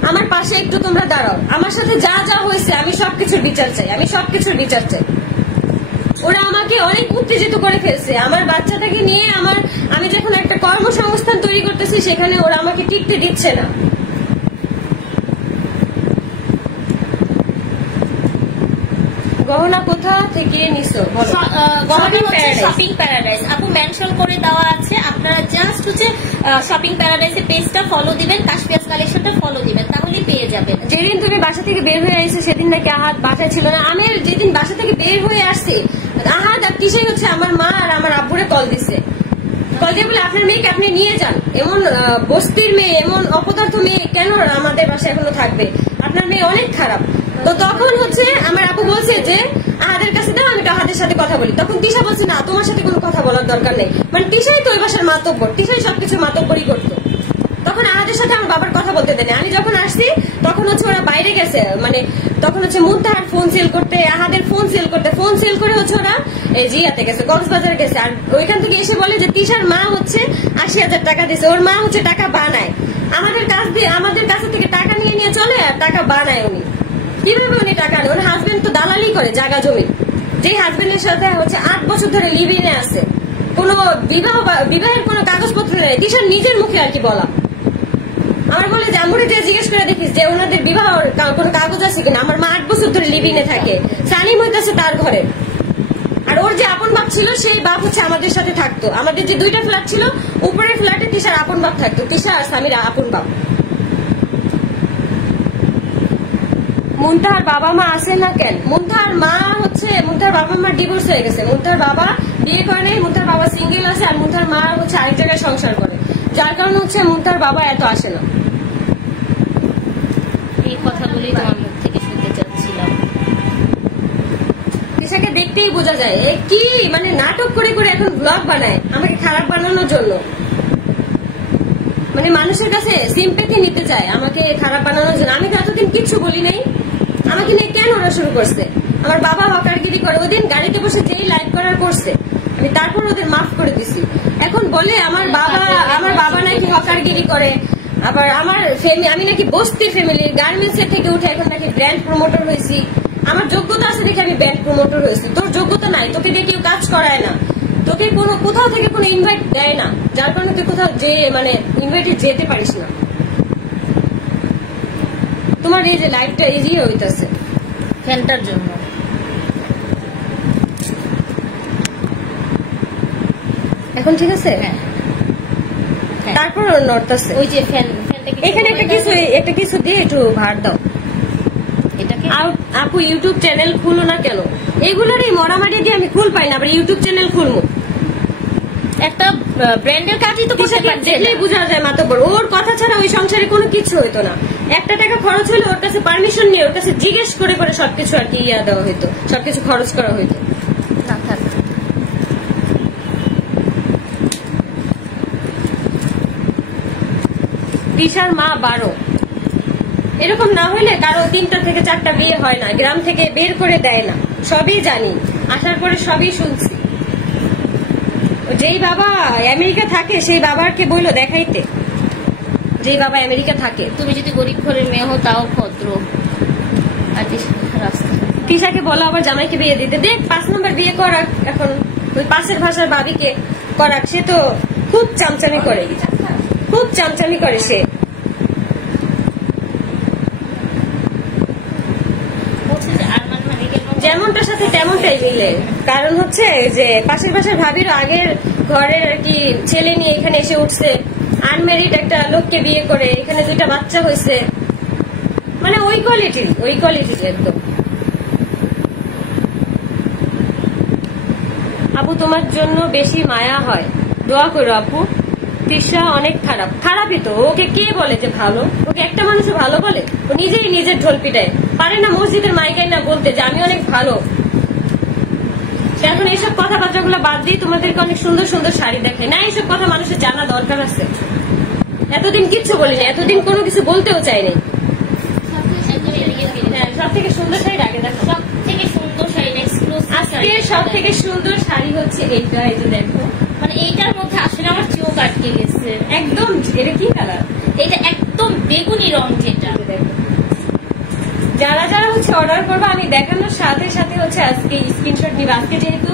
আমার পাশে একটু তোমরা দাঁড়াও। আমার সাথে যা যা হয়েছে আমি সবকিছুর বিচার চাই, আমি সবকিছুর বিচার চাই। ওরা আমাকে অনেক উত্তেজিত করে ফেলছে। আমার বাচ্চাটাকে নিয়ে আমি যখন একটা কর্মসংস্থান তৈরি করতেছি, সেখানে ওরা আমাকে টিকতে দিচ্ছে না। গহনা কোথা থেকে নিছো? শপিং প্যারাডাইস আপু মেনশন করে দেওয়া আছে, আপনারা জাস্ট হচ্ছে শপিং প্যারাডাইসের পেজটা ফলো দিবেন, কাশফিয়াস কালেকশনটা ফলো দিবেন, তাহলেই পেয়ে যাবেন। যেদিন তুমি বাসা থেকে বের হয়ে আসছে সেদিন নাকি আহাদ বাসায় ছিল না। আমি যেদিন বাসা থেকে বের হয়ে আসছি, আহাদ আর কিসে হচ্ছে আমার মা আর আমার আব্বুরে কল দিছে, কল দিয়ে বলে আপনার মেয়েকে আপনি নিয়ে যান, এমন বস্তির মেয়ে, এমন অপদার্থ মেয়ে কেন আমাদের বাসায় এখনো থাকবে, আপনার মেয়ে অনেক খারাপ। তো তখন হচ্ছে আমার আপু বলছে যে আহাদের কাছে দাও, আমি আহাদের সাথে কথা বলি। তখন তিশা বলছে না, তোমার সাথে কোনো কথা বলার দরকার নেই। মানে তিশাই তো ওই বাসার মাতব্বর, তিশাই সবকিছু মাতব্বরই করতো। তখন আহাদের সাথে আমার বাবার কথা বলতে দেয়। আমি যখন আসছি তখন হচ্ছে ওরা বাইরে গেছে, মানে তখন হচ্ছে মুনতাহার ফোন সেল করতে, আহাদের ফোন সেল করতে, ফোন সেল করে হচ্ছে ওরা এই জিয়াতে গেছে, কক্সবাজার গেছে। আর ওইখান থেকে এসে বলে যে তিশার মা হচ্ছে 80,000 টাকা দিছে, ওর মা হচ্ছে টাকা বানায়, আমাদের কাছ থেকে টাকা নিয়ে চলে আর টাকা বানায়। উনি কিভাবে উনি টাকা আনে? ওর হাজবেন্ড তো দালালি করে জায়গা জমি, যে হাজবেন্ডের সাথে হচ্ছে 8 বছর ধরে লিভ ইনে আছে, কোনো বিবাহের কোনো কাগজপত্র নেই। তিশার নিজের মুখে আর কি বলা। আমার বলে যে আমরে জিজ্ঞেস করে দেখিস যে ওনাদের বিবাহ কোনো কাগজ আছে কিনা। আমার মা 8 বছর ধরে লিভ ইনে থাকে, সানিম হইতেছে তার ঘরে। আর ওর যে আপন বাপ ছিল সেই বাপ হচ্ছে আমাদের সাথে থাকতো। আমাদের যে 2টা ফ্ল্যাট ছিল, উপরের ফ্ল্যাটে তিশার আপন বাপ থাকতো, তিশা আর স্বামীর আপন বাপ। মুনতাহার বাবা মা আছে না কেন? মুনতাহার মা হচ্ছে, মুনতাহার বাবা মা ডিভোর্স হয়ে গেছে, মুনতাহার বাবা বিয়ে করে নাই, মুনতাহার বাবা সিঙ্গেল আছে, আর মুনতাহার মা হচ্ছে আরেক জায়গায় সংসার করে, যার কারণে হচ্ছে মুনতাহার বাবা এত আসে না। এই কথাগুলোই তোমার মুখ থেকে শুনতে চাচ্ছিলাম। তিশাকে দেখতেই বোঝা যায় কি মানে নাটক করে করে এখন ব্লগ বানায় আমাকে খারাপ বানানোর জন্য। মানে মানুষের কাছে সিম্প্যাথি নিতে চায় আমাকে খারাপ বানানোর জন্য। আমি তো এতদিন কিচ্ছু বলি নাই, আমাকে নিয়ে কেন ওরা শুরু করছে? আমার বাবা হকারগিরি করে, ওদিন গাড়িতে বসে যেই লাইভ করার করছে আমি তারপর ওদের মাফ করে দিছি। এখন বলে আমার বাবা নাকি হকারগিরি করে, আবার আমি নাকি বস্তির ফ্যামিলি, গার্মেন্টস এর থেকে উঠে এখন নাকি ব্র্যান্ড প্রমোটর হয়েছি। আমার যোগ্যতা আছে দেখে আমি ব্র্যান্ড প্রমোটর হয়েছি, তোর যোগ্যতা নাই, তোকে দিয়ে কেউ কাজ করায় না, তোকে কোথাও থেকে কোনো ইনভাইট দেয় না, যার কারণে তুই কোথাও যে মানে ইনভাইটে যেতে পারিস না। তোমার এই যে লাইফটা ইজি হইতাছে ফ্যানটার জন্য। এখন ঠিক আছে? হ্যাঁ, তারপর নড়তাছে। ওই যে ফ্যানটাকে এখানে একটা কিছু দিয়ে একটু ভার দাও। এটাকে আপু ইউটিউব চ্যানেল খুলো না কেন? এইগুলোরই মরামারি দিয়ে আমি খুল পাই না, আবার ইউটিউব চ্যানেল খুলবো। একটা ব্র্যান্ডের কাজই তো করতে পারছে, দেখলেই বোঝা যায় মাতব্বর। ওর কথা ছাড়া ওই সংসারে কোনো কিছু হইতো না। 1 টাকা খরচ হলে ওর কাছে পারমিশন নিয়ে ওর কাছে জিজ্ঞেস করে করে সবকিছু আর কি দেওয়া হইতো, সবকিছু খরচ করা হইতো। তিশার মা 12, এরকম না হইলে কারো 3টা থেকে 4টা বিয়ে হয় না, গ্রাম থেকে বের করে দেয় না, সবই জানি, আসার পরে সবই শুনছি। যেই বাবা আমেরিকা থাকে সেই বাবাকে বললো দেখাইতে, যেই বাবা আমেরিকা থাকে। তুমি যদি গরিব ঘরের মেয়ে হো তাও ভদ্র। আর তিশাকে বলো আবার জামাইকে বিয়ে দিতে, দেখ 5 নম্বর বিয়ে করাক, এখন ওই পাশের ভাষার ভাবিকে করাক। সে তো খুব চামচামি করে, খুব চামচামি করে সে। যেমনটার সাথে তেমনটাই মিলে, কারণ হচ্ছে যে পাশের পাশের ভাবির আগের ঘরের আর কি ছেলে নিয়ে এখানে এসে উঠছে, আনম্যারিড একটা লোককে বিয়ে করে, এখানে 2টা বাচ্চা হয়েছে, মানে ওই কোয়ালিটির একদম। আপু তোমার জন্য বেশি মায়া হয়, দোয়া করো আপু। তৃষা অনেক খারাপ। খারাপই তো, ওকে কে বলে যে ভালো? ওকে একটা মানুষও ভালো বলে? ও নিজেই নিজের ঢোল পিটায়, পারে না মসজিদের মাইকাই না বলতে যে আমি অনেক ভালো। এখন এইসব কথাবার্তাগুলো বাদ দিয়ে তোমাদেরকে অনেক সুন্দর সুন্দর শাড়ি দেখায় না, এইসব কথা মানুষের জানা দরকার আছে। এতদিন কিচ্ছু বলিনি, এতদিন কোনো কিছু বলতেও চাইনি। সব থেকে সুন্দর শাড়ি আগে দেখো। সব থেকে সুন্দর শাড়ি আজকে সব থেকে সুন্দর শাড়ি হচ্ছে এইটা। এই যে দেখো, মানে এইটার মধ্যে আসলে আমার চোখ আটকে গেছে একদম। এটা কি কালার? এটা একদম বেগুনি রং। যেটা যারা যারা হচ্ছে অর্ডার করবে, আমি দেখানোর সাথে সাথে হচ্ছে আজকে স্ক্রিনশট নিবে। আজকে যেহেতু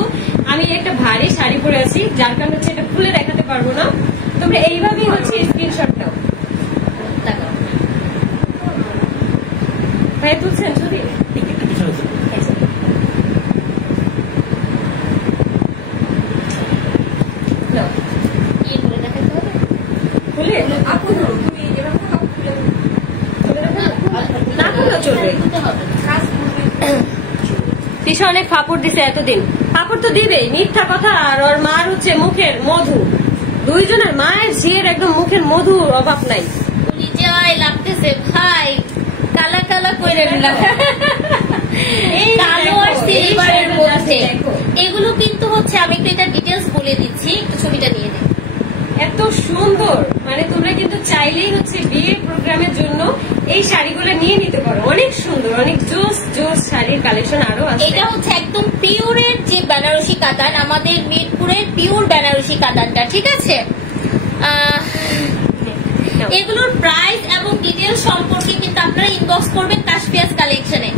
আমি একটা ভারী শাড়ি পরে আছি, যার কারণে হচ্ছে এটা খুলে দেখাতে পারবো না, তোমরা এইভাবেই হচ্ছে স্ক্রিনশট নাও। ভাই তুলছেন ছবি? খুলে না খুলে চলবে। তৃষা অনেক ফাপড় দিছে এতদিন। ফাপড় তো দিবেই, মিথ্যা কথা আর ওর মার হচ্ছে মুখের মধু। দুইজনের মায়ের ঝিয়ের একদম মুখের মধুর অভাব নাই। যাই লাগতেছে ভাই, কালা কালা করে কালো আর সিলভারের মধ্যে। এগুলো কিন্তু হচ্ছে, আমি একটু এটা ডিটেলস বলে দিচ্ছি, একটু ছবিটা নিয়ে দিই। এত সুন্দর, মানে তোমরা কিন্তু চাইলেই হচ্ছে বিয়ের প্রোগ্রামের জন্য এই শাড়িগুলো নিয়ে নিতে পারো। অনেক সুন্দর, অনেক জোস জোস শাড়ির কালেকশন আরো আছে। এটা হচ্ছে একদম পিওরের যে বেনারসি কাতান, আমাদের মিরপুরের পিওর বেনারসি কাতানটা, ঠিক আছে? এগুলোর প্রাইস এবং ডিটেল সম্পর্কে কিন্তু আপনারা ইনবক্স করবেন কাশফিয়াস কালেকশনে।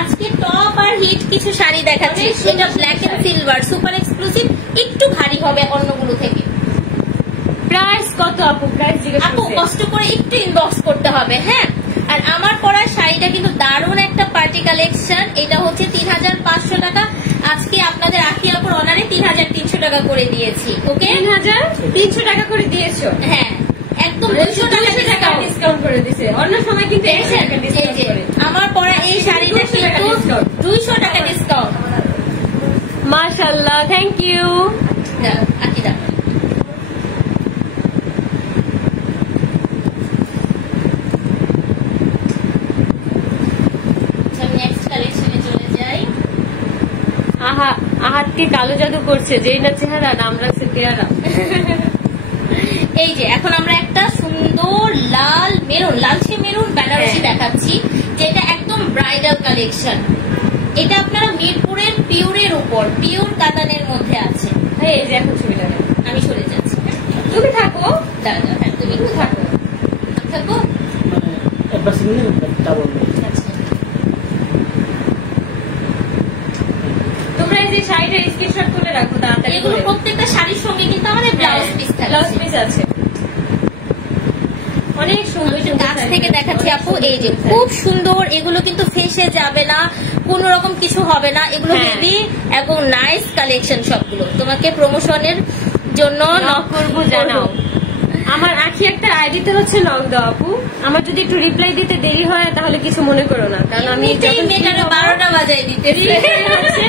আজকে টপ আর হিট কিছু শাড়ি দেখাচ্ছি। এটা black and silver, super exclusive, একটু ভারী হবে অন্যগুলো থেকে। প্রাইস কত আপু? প্রাইস জিজ্ঞাসা আপু কষ্ট করে একটু ইনবক্স করতে হবে, হ্যাঁ। আর আমার পরা শাড়িটা কিন্তু দারুণ একটা পার্টি কালেকশন। এটা হচ্ছে ৩৫০০ টাকা। আজকে আপনাদের আখি আপুর অনারে ৩৩০০ টাকা করে দিয়েছি। ওকে, ৩৩০০ টাকা করে দিয়েছো? হ্যাঁ, একদম 200 টাকা ডিসকাউন্ট করে দিছে। অন্য সময় কিন্তু 100 টাকা ডিসকাউন্ট করে। আমার পরা এই শাড়িটা কিন্তু 200 টাকা ডিসকাউন্ট। মাশাআল্লাহ, থ্যাংক ইউ। আখি দা, নেক্সট কালেকশনে চলে যাই। আহাতকে কালো জাদু করছে, যেই না চেহারা নাম রাখছে পেয়ারা। এই যে এখন আমরা একটা সুন্দর লাল মেরুন, লালচে মেরুন বেনারসি দেখাচ্ছি, যেটা একদম ব্রাইডাল কালেকশন। এটা আপনারা মিরপুরের পিওরের উপর, পিওর কাতানের মধ্যে আছে। এই যে এখন ছবিটা আমি সরে যাচ্ছি, তুমি থাকো। দাদা হ্যাঁ, তুমি থাকো থাকো। তোমরা এই যে শাড়িটার স্ক্রিনশট তুলে রাখো তাড়াতাড়ি। এগুলো প্রত্যেকটা শাড়ির সঙ্গে কিন্তু আমাদের ব্লাউজ পিস থাকে, ব্লাউজ পিস আছে। অনেক সুন্দর। কাছ থেকে দেখাচ্ছি আপু, এই যে খুব সুন্দর। এগুলো কিন্তু ফেসে যাবে না, কোন রকম কিছু হবে না। এগুলো হেভি এবং নাইস কালেকশন সবগুলো। তোমাকে প্রমোশনের জন্য নক করবো, জানাও। আমার আখি একটা আইডিতে হচ্ছে নক দাও আপু। আমার যদি একটু রিপ্লাই দিতে দেরি হয় তাহলে কিছু মনে করো না, কারণ আমি 12টা বাজায় দিতে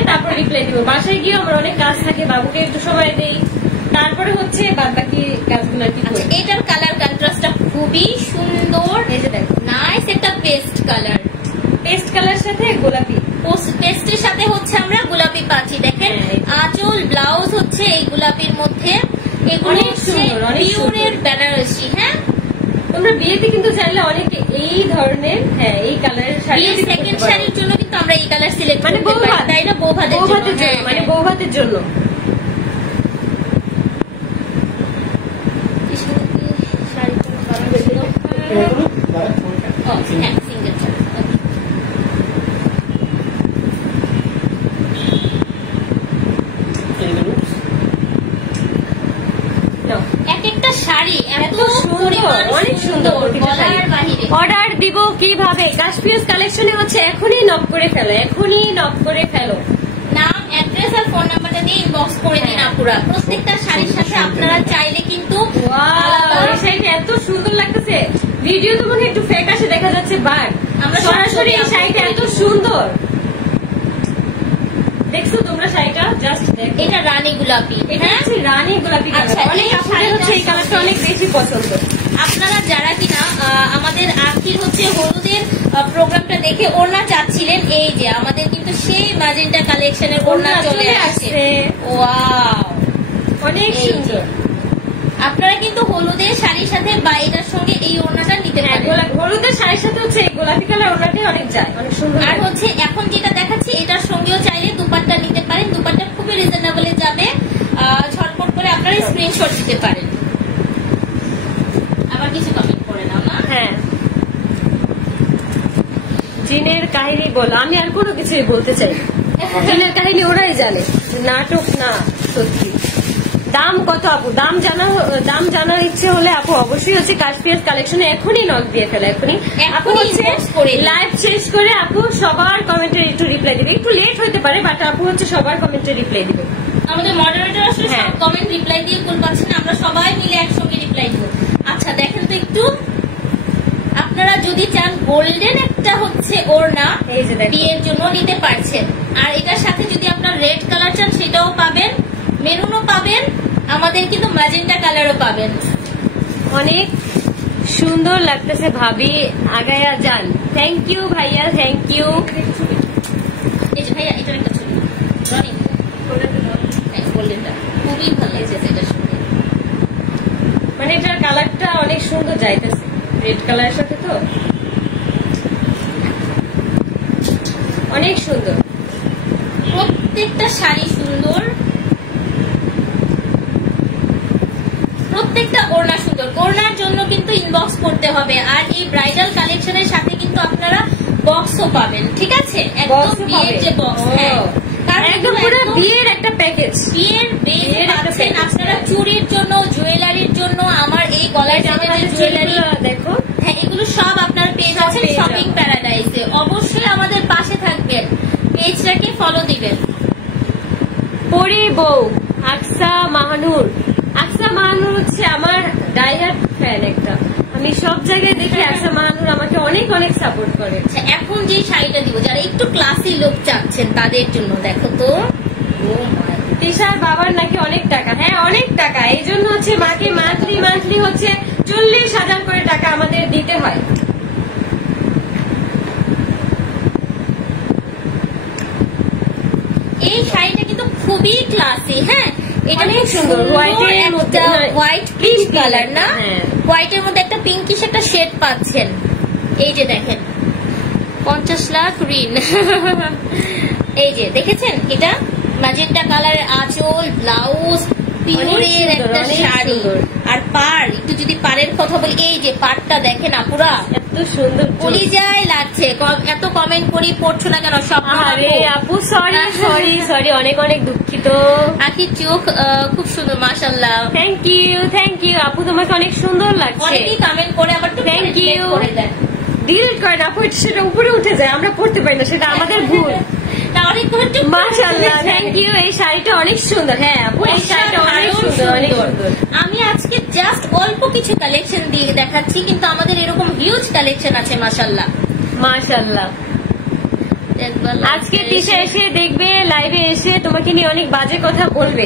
তারপর রিপ্লাই দিব। বাসায় গিয়ে আমার অনেক কাজ থাকে, বাবুকে একটু সময় দেই, তারপরে হচ্ছে বাদ বাকি কাজগুলো কি করি। এটার কালার কন্ট্রাস্টটা খুবই সুন্দর। এই যে দেখো, নাইস একটা পেস্ট কালার। পেস্ট কালার সাথে গোলাপি, পেস্টের সাথে হচ্ছে আমরা গোলাপি পাচ্ছি। দেখেন আঁচল ব্লাউজ হচ্ছে এই গোলাপির মধ্যে। এগুলো পিওরের বেনারসি। হ্যাঁ, তোমরা বিয়েতে কিন্তু চাইলে অনেকে এই ধরনের এই কালারের শাড়ি, সেকেন্ড শাড়ির জন্য কিন্তু আমরা এই কালার সিলেক্ট মানে বৌভাত, তাই না? বৌভাতের জন্য, মানে বৌভাতের জন্য। অর্ডার দিব কিভাবে? কাশফিয়াস কালেকশনে হচ্ছে এখনই নক করে ফেলো, এখনই নক করে ফেলো। নাম, অ্যাড্রেস আর ফোন নাম্বারটা দিয়ে ইনবক্স করে দিন আপুরা। প্রত্যেকটা শাড়ির সাথে আপনারা চাইলে কিন্তু শাড়িটা এত সুন্দর লাগতেছে। ভিডিও তো মনে একটু ফেক আসে, দেখা যাচ্ছে বাট আমরা সরাসরি এই শাড়িটা এত সুন্দর। দেখছো তোমরা শাড়িটা? জাস্ট দেখো, এটা রানী গোলাপি। এটা হচ্ছে রানী গোলাপি আচ্ছা, কালার। অনেক আপনাদের হচ্ছে এই কালারটা অনেক বেশি পছন্দ। আপনারা যারা কিনা আমাদের আখির হচ্ছে হলুদের প্রোগ্রামটা দেখে ওড়না চাচ্ছিলেন, এই যে আমাদের কিন্তু সেই ম্যাজেন্টা কালেকশনের ওড়না চলে আসছে। ওয়াও, অনেক সুন্দর। আপনারা কিন্তু হলুদের শাড়ির সাথে বা এটার সঙ্গে এই ওড়নাটা নিতে পারেন। হলুদের শাড়ির সাথে হচ্ছে এই গোলাপি কালার ওড়নাটাই অনেক যায়, অনেক সুন্দর। আর হচ্ছে এখন যেটা দেখাচ্ছি এটার সঙ্গেও চাইলে দুপাট্টা নিতে পারেন। দুপাট্টা খুবই রিজনেবলে যাবে, ঝটপট করে আপনারা স্ক্রিনশট দিতে পারেন। আবার কিছু কমেন্ট করে নাও না। হ্যাঁ, জিনের কাহিনী বলো। আমি আর কোনো কিছুই বলতে চাই। জিনের কাহিনী ওরাই জানে, নাটক না সত্যি। দাম কত আপু? দাম জানার ইচ্ছে হলে আপু অবশ্যই হচ্ছে কাশ্মীর কালেকশনে এখনই নক দিয়ে ফেলে। এখনই আপু হচ্ছে লাইভ শেষ করে আপু সবার কমেন্টে একটু রিপ্লাই দিবে। একটু লেট হতে পারে, বাট আপু হচ্ছে সবার কমেন্টে রিপ্লাই দিবে। আমাদের মডারেটর আসলে সব কমেন্ট রিপ্লাই দিয়ে কুল পাচ্ছে না, আমরা সবাই মিলে একসঙ্গে রিপ্লাই দিব। আচ্ছা দেখেন তো একটু, আপনারা যদি চান গোল্ডেন একটা হচ্ছে ওড়না বিয়ের জন্য নিতে পারছেন। আর এটার সাথে যদি আপনার রেড কালার চান সেটাও পাবেন, মেরুনও পাবেন, আমাদের কিন্তু ম্যাজেন্টা কালারও পাবেন। অনেক সুন্দর লাগতেছে ভাবি, আগায়া যান। থ্যাংক ইউ ভাইয়া, থ্যাংক ইউ। এই যে ভাইয়া এটার একটা ছবি রনি, গোল্ডেনটা খুবই ভালো লাগছে এটার সঙ্গে, মানে এটার কালারটা অনেক সুন্দর যাইতেছে রেড কালারের সাথে, তো অনেক সুন্দর। প্রত্যেকটা শাড়ি সুন্দর, প্রত্যেকটা ওড়না সুন্দর। ওড়নার জন্য কিন্তু ইনবক্স করতে হবে। আর এই ব্রাইডাল কালেকশনের সাথে কিন্তু আপনারা বক্সও পাবেন, ঠিক আছে? একদম বিয়ের যে বক্স, একদম পুরো বিয়ের একটা প্যাকেজ। বিয়ের পাচ্ছেন আপনারা চুড়ির জন্য, জুয়েলারির জন্য। আমার এই গলায় জামার জুয়েলারি দেখো, হ্যাঁ এগুলো সব আপনারা পেয়ে যাচ্ছেন শপিং প্যারাডাইসে। অবশ্যই আমাদের পাশে থাকবেন, পেজটাকে ফলো দিবেন। পরি বউ আকসা মাহানুর। আকসা মাহানুর হচ্ছে আমার ডাইহার্ড ফ্যান একটা। আমি সব জায়গায় দেখি আকসা মাহানুর আমাকে অনেক অনেক সাপোর্ট করে। এখন যে শাড়িটা দিব, যারা একটু ক্লাসি লুক চাচ্ছেন তাদের জন্য, দেখো তো তিশার বাবার নাকি অনেক টাকা। হ্যাঁ অনেক টাকা, এই জন্য হচ্ছে মাকে মান্থলি হচ্ছে 40,000 করে টাকা আমাদের দিতে হয়। এই শাড়িটা কিন্তু খুবই ক্লাসি। হ্যাঁ এটা অনেক সুন্দর, হোয়াইট পিঙ্ক কালার না, হোয়াইটের মধ্যে একটা পিঙ্কিশ একটা শেড পাচ্ছেন। এই যে দেখেন 50 লাখ ঋণ। এই যে দেখেছেন, এটা ম্যাজেন্টা কালারের আঁচল, ব্লাউজ, পিওরের একটা শাড়ি। আর পার, একটু যদি পারের কথা বলি, এই যে পারটা দেখেন আপুরা এত সুন্দর, কলিজায় লাগছে। এত কমেন্ট করি, পড়ছো না কেন সব? আরে আপু সরি, অনেক অনেক দুঃখিত। আখির চোখ খুব সুন্দর, মাশাআল্লাহ। থ্যাংক ইউ আপু, তোমাকে অনেক সুন্দর লাগছে। অনেকেই কমেন্ট করে আবার থ্যাংক ইউ। ডিলিট করেন আপু, সেটা উপরে উঠে যায়, আমরা পড়তে পারি না, সেটা আমাদের ভুল। মাশাআল্লাহ, থ্যাংক ইউ। এই শাড়িটা অনেক সুন্দর। হ্যাঁ আপু, এই শাড়িটা অনেক সুন্দর, অনেক সুন্দর। আমি আজকে জাস্ট অল্প কিছু কালেকশন দিয়ে দেখাচ্ছি, কিন্তু আমাদের এরকম হিউজ কালেকশন আছে। মাশাআল্লাহ। আজকে তিশা এসে দেখবে, লাইভে এসে তোমাকে নিয়ে অনেক বাজে কথা বলবে।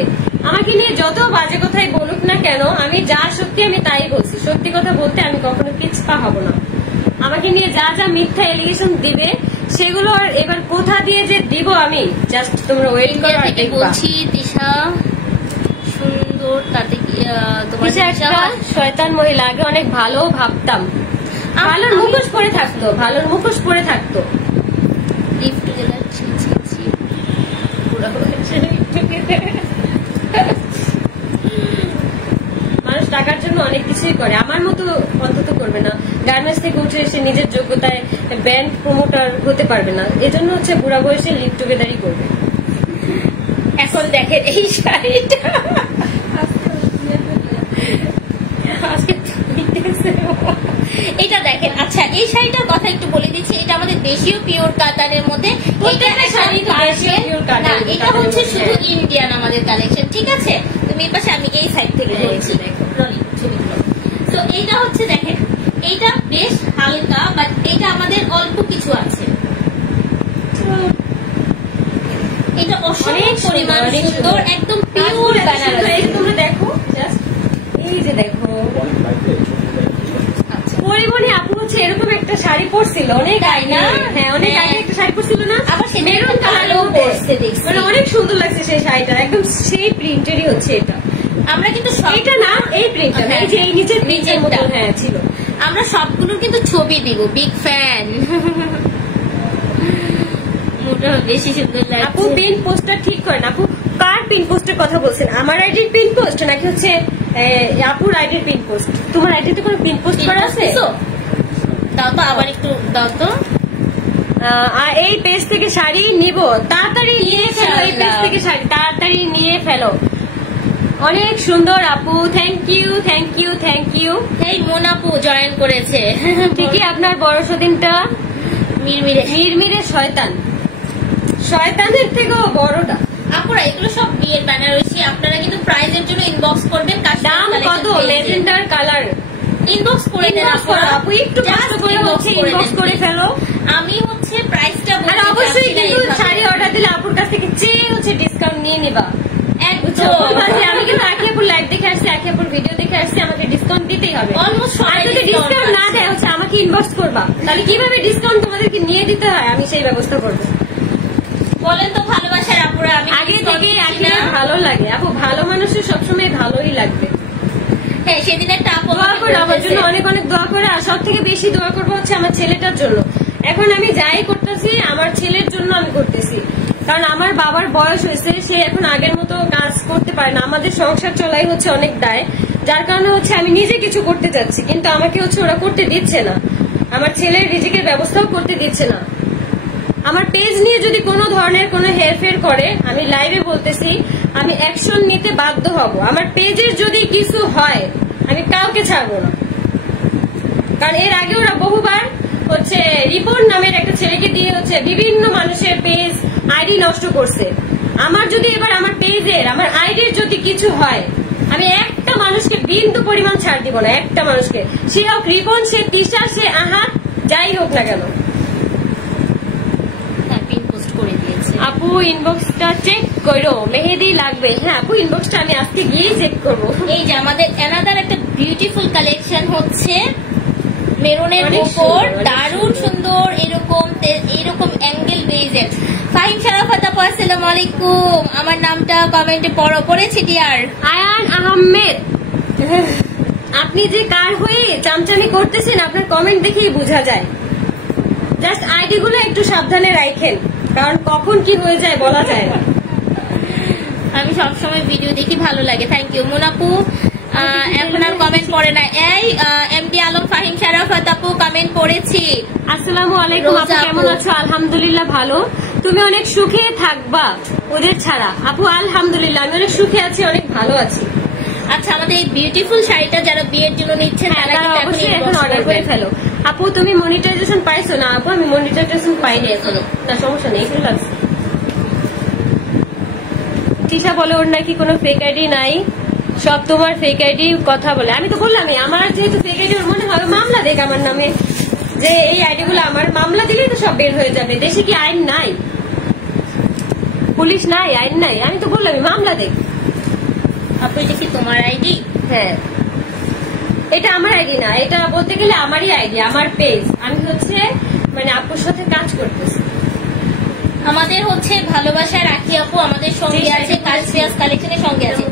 আমাকে নিয়ে যত বাজে কথাই বলুক না কেন, আমি যা সত্যি আমি তাই বলছি। সত্যি কথা বলতে আমি কখনো পিছপা হব না। আমাকে নিয়ে যা যা মিথ্যা এলিগেশন দিবে সেগুলো এবার কোথা দিয়ে যে দিব আমি, জাস্ট তোমরা ওয়েট করো। বলছি তিশা সুন্দর, তাতে তোমার একটা শয়তান মহিলা। আগে অনেক ভালো ভাবতাম, ভালোর মুখোশ পরে থাকতো। মানুষ টাকার জন্য অনেক কিছুই করে, আমার মতো অন্তত করবে না। গার্মেন্টস থেকে উঠে এসে নিজের যোগ্যতায় ব্যান্ড প্রমোটার হতে পারবে না, এজন্য হচ্ছে বুড়া বয়সে লিভ টুগেদারই করবে। এখন দেখেন এই শাড়িটা, এটা দেখেন। আচ্ছা এই শাড়িটার কথা একটু বলে দিচ্ছি, এটা আমাদের দেশীয় পিওর কাতানের মধ্যে। এটা হচ্ছে শুধু ইন্ডিয়ান আমাদের কালেকশন, ঠিক আছে? তুমি এই পাশে, আমি এই সাইড থেকে বলছি। তো এইটা হচ্ছে দেখেন, এইটা বেশ হালকা, বাট এটা আমাদের অল্প কিছু আছে। এটা অনেক পরিমাণ সুন্দর, একদম পিওর বেনারসি। তোমরা দেখো, এই যে দেখো পরিমণি আপু হচ্ছে এরকম একটা শাড়ি পরছিল অনেক আগে, হ্যাঁ অনেক আগে একটা শাড়ি পরছিল না, আবার মেরুন কালারও পরছে, মানে অনেক সুন্দর লাগছে সেই শাড়িটা, একদম সেই প্রিন্টেরই হচ্ছে এটা। আমরা কিন্তু এটা না, এই প্রিন্টটা, এই যে এই নিচের প্রিন্টের মতো, হ্যাঁ ছিল। আমরা সবগুলোর কিন্তু ছবি দিব, বিগ ফ্যান। বেশি সুন্দর লাগছে। আপু পিন পোস্টটা ঠিক করেন। আপু কার পিন পোস্টের কথা বলছেন? আমার আইডির পিন পোস্ট নাকি হচ্ছে আপুর আইডির পিন পোস্ট? তোমার আইডিতে কোনো পিন পোস্ট করা আছে? দাও তো, আবার একটু দাও তো। এই পেজ থেকে শাড়ি নিব, তাড়াতাড়ি নিয়ে ফেলো, এই পেজ থেকে শাড়ি তাড়াতাড়ি নিয়ে ফেলো। অনেক সুন্দর আপু, thank you thank you thank you. এই মোনাপু জয়েন করেছে। ঠিকই, আপনার বড় সদিনটা মিরমিরে মিরমিরে শয়তান, শয়তানের থেকেও বড়টা। আপুরা এগুলো সব বিয়ের বেনারসি, আপনারা কিন্তু প্রাইজের জন্য ইনবক্স করবেন। দাম কত? লেজেন্ডার কালার ইনবক্স করে দেন আপু, একটু কষ্ট করে হচ্ছে ইনবক্স করে ফেলো। আমি হচ্ছে প্রাইসটা বলতে, আর অবশ্যই কিন্তু শাড়ি অর্ডার দিলে আপুর কাছ থেকে চেয়ে হচ্ছে ডিসকাউন্ট নিয়ে নিবা। আমি কিন্তু আখিয়াপুর লাইভ দেখে আসছি, আখিয়াপুর ভিডিও দেখে আসছি, আমাকে ডিসকাউন্ট দিতেই হবে। আর যদি ডিসকাউন্ট না দেয় হচ্ছে আমাকে ইনবক্স করবা, তাহলে কিভাবে ডিসকাউন্ট তোমাদেরকে নিয়ে দিতে হয় আমি সেই ব্যবস্থা করবো। বলেন তো ভালোবাসার আপুরা, আমি আগে থেকে ভালো লাগে আপু, ভালো মানুষের সবসময় ভালোই লাগবে। হ্যাঁ, সেদিন একটা আপু দোয়া করে আমার জন্য, অনেক অনেক দোয়া করে। আর সব থেকে বেশি দোয়া করবো হচ্ছে আমার ছেলেটার জন্য। এখন আমি যাই করতেছি আমার ছেলের জন্য আমি করতেছি, কারণ আমার বাবার বয়স হয়েছে, সে এখন আগের মতো কাজ করতে পারে না। আমাদের সংসার চলাই হচ্ছে অনেক দায়, যার কারণে হচ্ছে আমি নিজে কিছু করতে চাচ্ছি, কিন্তু আমাকে হচ্ছে ওরা করতে দিচ্ছে না। আমার ছেলের রিজিকের ব্যবস্থাও করতে দিচ্ছে না। আমার পেজ নিয়ে যদি কোনো ধরনের কোনো হেরফের করে, আমি লাইভে বলতেছি, আমি অ্যাকশন নিতে বাধ্য হব। আমার পেজের যদি কিছু হয় আমি কাউকে ছাড়বো না, কারণ এর আগে ওরা বহুবার হচ্ছে রিপন নামের একটা ছেলেকে দিয়ে হচ্ছে বিভিন্ন মানুষের পেজ আইডি নষ্ট করছে। আমার যদি এবার আমার পেজের আমার আইডির যদি কিছু হয়, আমি একটা মানুষকে বিন্দু পরিমাণ ছাড় দিব না, একটা মানুষকে, সে হোক রিপন, সে তিশা, সে আহাত, যাই হোক না কেন। আপু ইনবক্সটা চেক করো, মেহেদি লাগবে। হ্যাঁ আপু, ইনবক্সটা আমি আজকে গিয়েই চেক করবো। এই যে আমাদের অ্যানাদার একটা বিউটিফুল কালেকশন হচ্ছে মেরুনের উপর, দারুণ সুন্দর, এরকম অ্যাঙ্গেল বেজের। ফাহিম শারাফাত আপু আসসালামু আলাইকুম, আমার নামটা কমেন্টে পড়েছি ডিয়ার। আয়ান আহমেদ, আপনি যে কার হয়ে চামচামি করতেছেন আপনার কমেন্ট দেখেই বোঝা যায়। জাস্ট আইডি গুলো একটু সাবধানে রাখেন, কারণ কখন কি হয়ে যায় বলা যায় না। আমি সবসময় ভিডিও দেখি, ভালো লাগে। থ্যাংক ইউ মোনাপু। এখন আর কমেন্ট পড়ে না। এই এমডি আলম ফাহিম শারাফাত আপু কমেন্ট পড়েছি। আসসালামু আলাইকুম আপু, কেমন আছো? আলহামদুলিল্লাহ ভালো। তুমি অনেক সুখে থাকবা ওদের ছাড়া। আপু আলহামদুলিল্লাহ আমি অনেক সুখে আছি, অনেক ভালো আছি। আচ্ছা, আমাদের এই বিউটিফুল শাড়িটা যারা বিয়ের জন্য নিচ্ছেন তারা অবশ্যই এখন অর্ডার করে ফেলো। আপু তুমি মনিটাইজেশন পাইছো? না আপু, আমি মনিটাইজেশন পাইনি এখনো। না সমস্যা নেই, এগুলো লাগছে। তিশা বলে ওর নাকি কোনো ফেক আইডি নাই, সব তোমার ফেক আইডি কথা বলে। আমি তো বললামই, আমার যেহেতু ফেক আইডি, ওর মনে হয় মামলা দেখ আমার নামে, যে এই আইডি গুলো আমার, মামলা দিলেই তো সব বের হয়ে যাবে। দেশে কি আইন নাই? পুলিশ নাই, আইন নাই? আমি তো বললামই মামলা দেখ। আপু এটা কি তোমার আইডি? হ্যাঁ, এটা আমার আইডি না, এটা বলতে গেলে আমারই আইডি, আমার পেজ। আমি হচ্ছে মানে আপুর সাথে কাজ করতেছি। আমাদের হচ্ছে ভালোবাসার রাখি আপু আমাদের সঙ্গে আছে, কালচিয়াস কালেকশনের সঙ্গে আছে।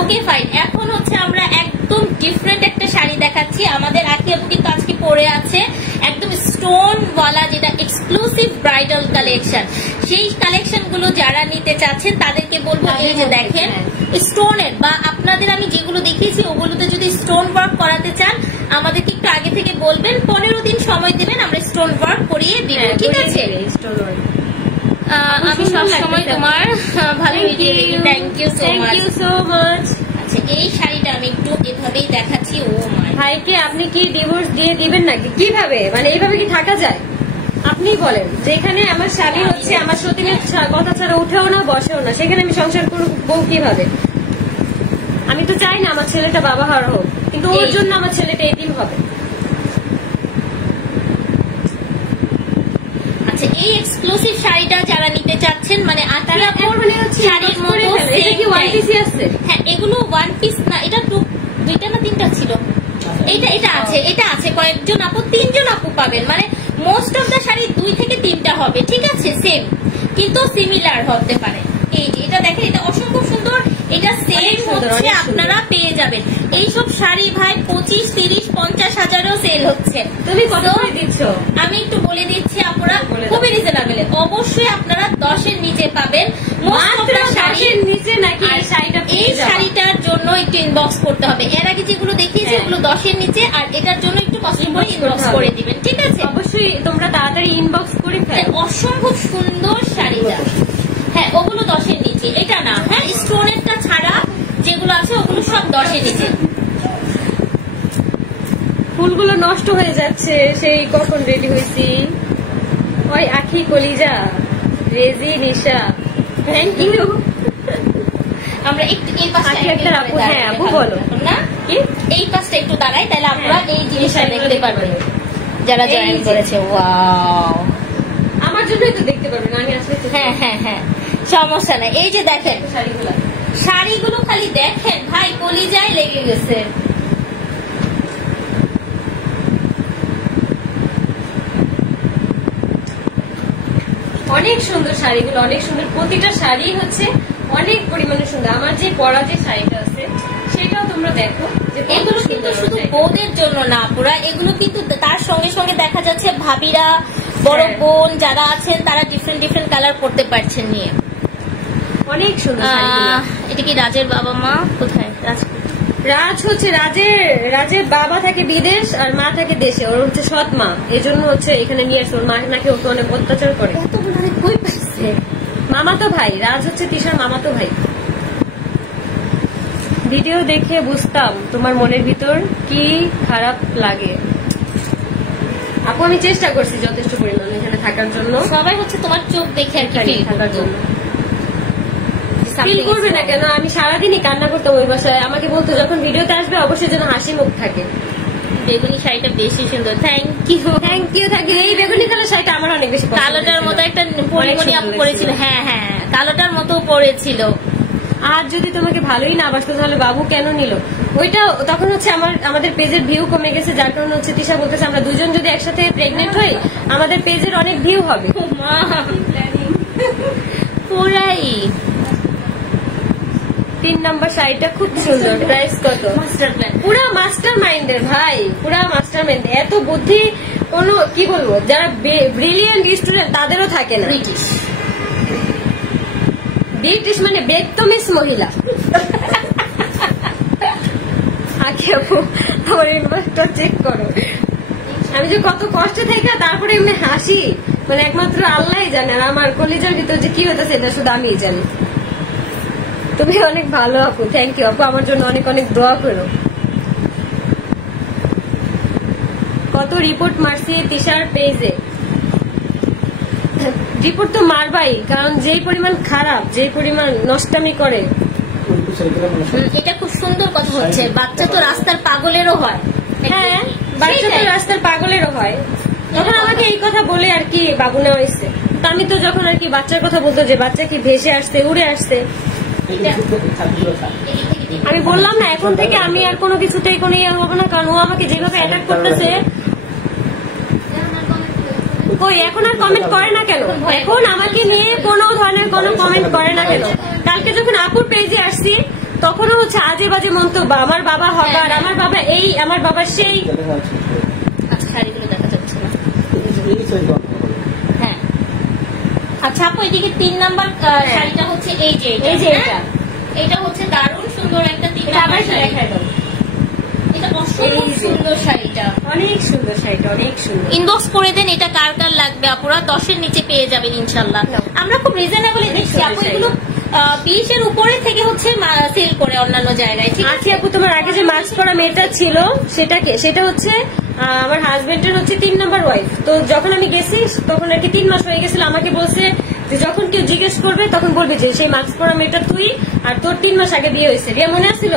ওকে ফাইন, এখন হচ্ছে আমরা একদম ডিফারেন্ট একটা শাড়ি দেখাচ্ছি। আমাদের রাখি আপু কিন্তু আজকে পরে আছে একদম স্টোন ওয়ালা, যেটা এক্সক্লুসিভ ব্রাইডাল কালেকশন। সেই কালেকশন গুলো যারা নিতে চাচ্ছেন তাদেরকে বলবো, এই যে দেখেন স্টোনের, বা আপনাদের আমি যেগুলো দেখিয়েছি ওগুলোতে যদি স্টোন ওয়ার্ক করাতে চান আমাদেরকে একটু আগে থেকে বলবেন, 15 দিন সময় দেবেন, আমরা স্টোন ওয়ার্ক করিয়ে দিব। ঠিক আছে? আমি সবসময় তোমার ভালো ভিডিও দেখি। Thank you so much. আচ্ছা, এই শাড়িটা আমি একটু এভাবেই দেখাচ্ছি। ও মাই, ভাইকে আপনি কি ডিভোর্স দিয়ে দিবেন নাকি? কিভাবে, মানে এইভাবে কি থাকা যায়? আপনি বলেন, যেখানে আমার স্বামী হচ্ছে আমার সতীনের কথা ছাড়া উঠেও না বসেও না, সেখানে আমি সংসার করবো কিভাবে? আমি তো চাই না আমার ছেলেটা বাবা হারা হোক, কিন্তু ওর জন্য আমার ছেলেটা এতিম হবে। আচ্ছা, এই এক্সক্লুসিভ শাড়িটা যারা নিতে চাচ্ছেন, মানে শাড়ির মতো, হ্যাঁ এগুলো ওয়ান পিস না, এটা দুইটা না তিনটা ছিল, এটা আছে কয়েকজন আপু, 3 জন আপু পাবেন, মানে মোস্ট অফ দা শাড়ি 2 থেকে 3টা হবে, ঠিক আছে, সেম কিন্তু সিমিলার হতে পারে। এই যে এটা দেখেন, এটা অসম্ভব সুন্দর, এটা সেল হচ্ছে, আপনারা পেয়ে যাবেন এইসব শাড়ি ভাই 25, 30, 50 হাজারও সেল হচ্ছে। তুমি কত করে দিচ্ছ? আমি একটু বলে দিচ্ছি আপনারা, খুবই রিজনেবল, অবশ্যই আপনারা 10-এর নিচে পাবেন। এই শাড়িটার জন্য একটু ইনবক্স করতে হবে, এর আগে যেগুলো দেখিয়েছি ওগুলো 10-এর নিচে, আর এটার জন্য একটু কষ্ট করে ইনবক্স করে দিবেন, ঠিক আছে? অবশ্যই তোমরা তাড়াতাড়ি ইনবক্স করে ফেলো। অসম্ভব সুন্দর শাড়িটা, হ্যাঁ ওগুলো 10-এর নিচে, এটা না, হ্যাঁ স্টোনেরটা ছাড়া যেগুলো আছে ওগুলো সব 10-এর নিচে। ফুলগুলো নষ্ট হয়ে যাচ্ছে, সেই কখন রেডি হয়েছি। ওই আখি কলিজা রেজি নিশা, থ্যাংক ইউ। আমরা একটু এই পাশে বলো না, এই পাশটা একটু দাঁড়াই, তাহলে আপনারা এই জিনিসটা দেখতে পারবেন যারা জয়েন করেছে। ওয়াও, আমার জন্যই তো দেখতে পারবেন, আমি আসলে হ্যাঁ সমস্যা নাই। এই যে দেখেন শাড়িগুলো খালি দেখেন ভাই, কলিজায় লেগে গেছে। অনেক সুন্দর শাড়িগুলো, অনেক সুন্দর, প্রতিটা শাড়ি হচ্ছে অনেক পরিমাণে সুন্দর। আমার যে পরা যে শাড়িটা আছে সেটাও তোমরা দেখো, এগুলো কিন্তু শুধু বউদের জন্য না পুরা, এগুলো কিন্তু তার সঙ্গে সঙ্গে দেখা যাচ্ছে ভাবিরা, বড় বোন যারা আছেন তারা ডিফারেন্ট কালার পরতে পারছেন নিয়ে, অনেক সুন্দর। এটা কি রাজের বাবা মা কোথায়? রাজ হচ্ছে রাজের বাবা থাকে বিদেশ আর মা থাকে দেশে, ওর হচ্ছে সৎ মা, এই জন্য হচ্ছে এখানে নিয়ে আসে। ওর মা নাকি ওকে অনেক অত্যাচার করে। কই পাইছে? মামাতো ভাই, রাজ হচ্ছে তিশার মামাতো ভাই। ভিডিও দেখে বুঝতাম তোমার মনের ভিতর কি খারাপ লাগে। আপু আমি চেষ্টা করছি যথেষ্ট পরিমাণে এখানে থাকার জন্য। সবাই হচ্ছে তোমার চোখ দেখে আর কি থাকার জন্য ফিল করবে না কেন? আমি সারাদিনই কান্না করতাম ওই বাসায়। আমাকে বলতো যখন ভিডিওতে আসবে অবশ্যই যেন হাসি মুখ থাকে। বেগুনি শাড়িটা বেশি সুন্দর, থ্যাংক ইউ। এই বেগুনি কালার শাড়িটা আমার অনেক বেশি পছন্দ। কালোটার মতো একটা পরিমণি আপু পরেছিল, হ্যাঁ কালোটার মতো পরেছিল। আর যদি তোমাকে ভালোই না বাসতো তাহলে বাবু কেন নিল? ওইটা তখন হচ্ছে আমাদের পেজের ভিউ কমে গেছে, যার কারণে হচ্ছে তিশা বলতেছে আমরা দুজন যদি একসাথে প্রেগনেন্ট হই আমাদের পেজের অনেক ভিউ হবে। পুরাই 3 নম্বর শাড়িটা খুব সুন্দর। প্রাইস কত? মাস্টার প্ল্যান, পুরা মাস্টার মাইন্ডের ভাই, পুরা মাস্টার মাইন্ড। এত বুদ্ধি কোনো কি বলবো, যারা ব্রিলিয়ান্ট স্টুডেন্ট তাদেরও থাকে না। ব্রিটিশ মানে বেগতমিস মহিলা। আগে আপু আমার ইনবক্সটা চেক করো, আমি যে কত কষ্টে থেকে তারপরে এমনি হাসি, মানে একমাত্র আল্লাহই জানে। আর আমার কলিজার ভিতর যে কি হইতেছে এটা শুধু আমিই জানি। তুমি অনেক ভালো আপু, থ্যাংক ইউ আপু, আমার জন্য অনেক অনেক দোয়া করো। কত রিপোর্ট মারছি তিশার পেজে। রিপোর্ট তো মারবাই, কারণ যেই পরিমাণ খারাপ, যেই পরিমাণ নষ্টামি করে। এটা খুব সুন্দর কথা হচ্ছে, বাচ্চা তো রাস্তার পাগলেরও হয়। হ্যাঁ বাচ্চা তো রাস্তার পাগলেরও হয়। তখন আমাকে এই কথা বলে আর কি বাবু নেওয়া হয়েছে। আমি তো যখন আর কি বাচ্চার কথা বলতো যে বাচ্চা কি ভেসে আসছে, উড়ে আসছে, আমি বললাম না এখন থেকে আমি আর কোনো কিছুতেই কোনো ইয়ে হবো না, কারণ ও আমাকে যেভাবে অ্যাটাক করতেছে। কই এখন আর কমেন্ট করে না কেন? এখন আমাকে নিয়ে কোনো ধরনের কোনো কমেন্ট করে না কেন? কালকে যখন আপুর পেজে আসছি তখনও হচ্ছে আজে বাজে মন্তব্য, আমার বাবা হবার, আমার বাবা এই, আমার বাবা সেই। আচ্ছা শাড়িগুলো দেখা যাচ্ছে না। হ্যাঁ আচ্ছা আপু এদিকে 3 নাম্বার শাড়িটা হচ্ছে এই যে এটা হচ্ছে দারুণ সুন্দর একটা 3 নাম্বার শাড়ি। এটা অসম্ভব সুন্দর শাড়িটা, অনেক সুন্দর শাড়িটা, অনেক সুন্দর। ইনবক্স করে দেন এটা কার কার লাগবে, আপুরা 10-এর নিচে পেয়ে যাবেন ইনশাল্লাহ। আমরা খুব রিজনেবলি দিচ্ছি আপু, এগুলো 20-এর উপরে থেকে হচ্ছে সেল করে অন্যান্য জায়গায়। ঠিক আছে আপু তোমার আগে যে মাস্ক পরা মেয়েটা ছিল সেটা হচ্ছে আমার হাজবেন্ডের হচ্ছে 3 নাম্বার ওয়াইফ। তো যখন আমি গেছি তখন আর কি 3 মাস হয়ে গেছিল। আমাকে বলছে যে যখন কেউ জিজ্ঞেস করবে তখন বলবি যে সেই মাস্ক পরা মেয়েটা তুই, আর তোর 3 মাস আগে বিয়ে হয়েছে। রিয়া মনে আসছিল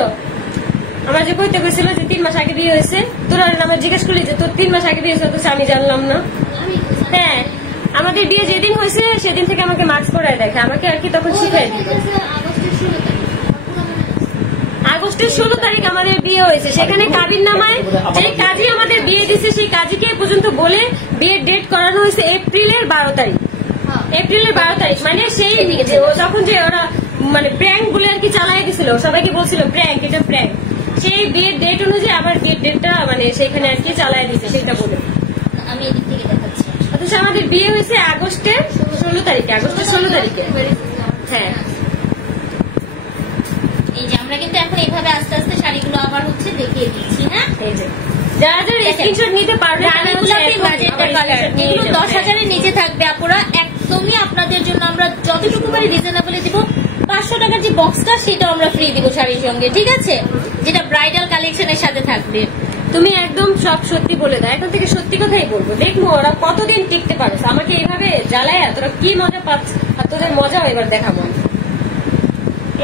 আমার যে কইতে গেছিল যে 3 মাস আগে বিয়ে হয়েছে, তোরা আমার জিজ্ঞেস করলি যে তোর 3 মাস আগে বিয়ে হয়েছে, আমি জানলাম না। হ্যাঁ আমাদের বিয়ে হয়েছে সেদিন থেকে আমাকে মাস্ক পরায় দেখে, আমাকে আর কি তখন শিখাই দিল। আগস্টের 16 তারিখ আমাদের বিয়ে হয়েছে, সেখানে কাজীর নামায় যে কাজী আমাদের বিয়ে দিচ্ছে সেই কাজীকে পর্যন্ত বলে বিয়ের ডেট করানো হয়েছে এপ্রিলের 12 তারিখ। এপ্রিলের 12 তারিখ মানে সেই তখন যে ওরা মানে প্র্যাঙ্ক বলে আর কি চালাই দিছিল, সবাইকে বলছিল প্র্যাঙ্ক, এটা প্র্যাঙ্ক, সেই বিয়ের ডেট অনুযায়ী আবার বিয়ের ডেটটা মানে সেখানে আর কি চালাই দিচ্ছে সেটা বলে। আমি এদিক থেকে দেখাচ্ছি। অথচ আমাদের বিয়ে হয়েছে আগস্টের 16 তারিখে, আগস্টের 16 তারিখে। হ্যাঁ, এই যে আমরা কিন্তু এখন এইভাবে আস্তে আস্তে শাড়িগুলো আবার হচ্ছে দেখিয়ে দিচ্ছি। হ্যাঁ, এই যে যারা যারা স্ক্রিনশট নিতে পারবে এগুলো 10,000 এর নিচে থাকবে আপুরা, একদমই আপনাদের জন্য আমরা যতটুকু পারি রিজনেবলে দিব। 500 টাকার যে বক্সটা সেটাও আমরা ফ্রি দিব শাড়ির সঙ্গে, ঠিক আছে, যেটা ব্রাইডাল কালেকশনের সাথে থাকবে। তুমি একদম সব সত্যি বলে দাও, এখন থেকে সত্যি কথাই বলবো, দেখবো ওরা কতদিন টিকতে পারছে। আমাকে এইভাবে জ্বালায় তোরা কি মজা পাচ্ছে, আর তোদের মজাও এবার দেখাবো।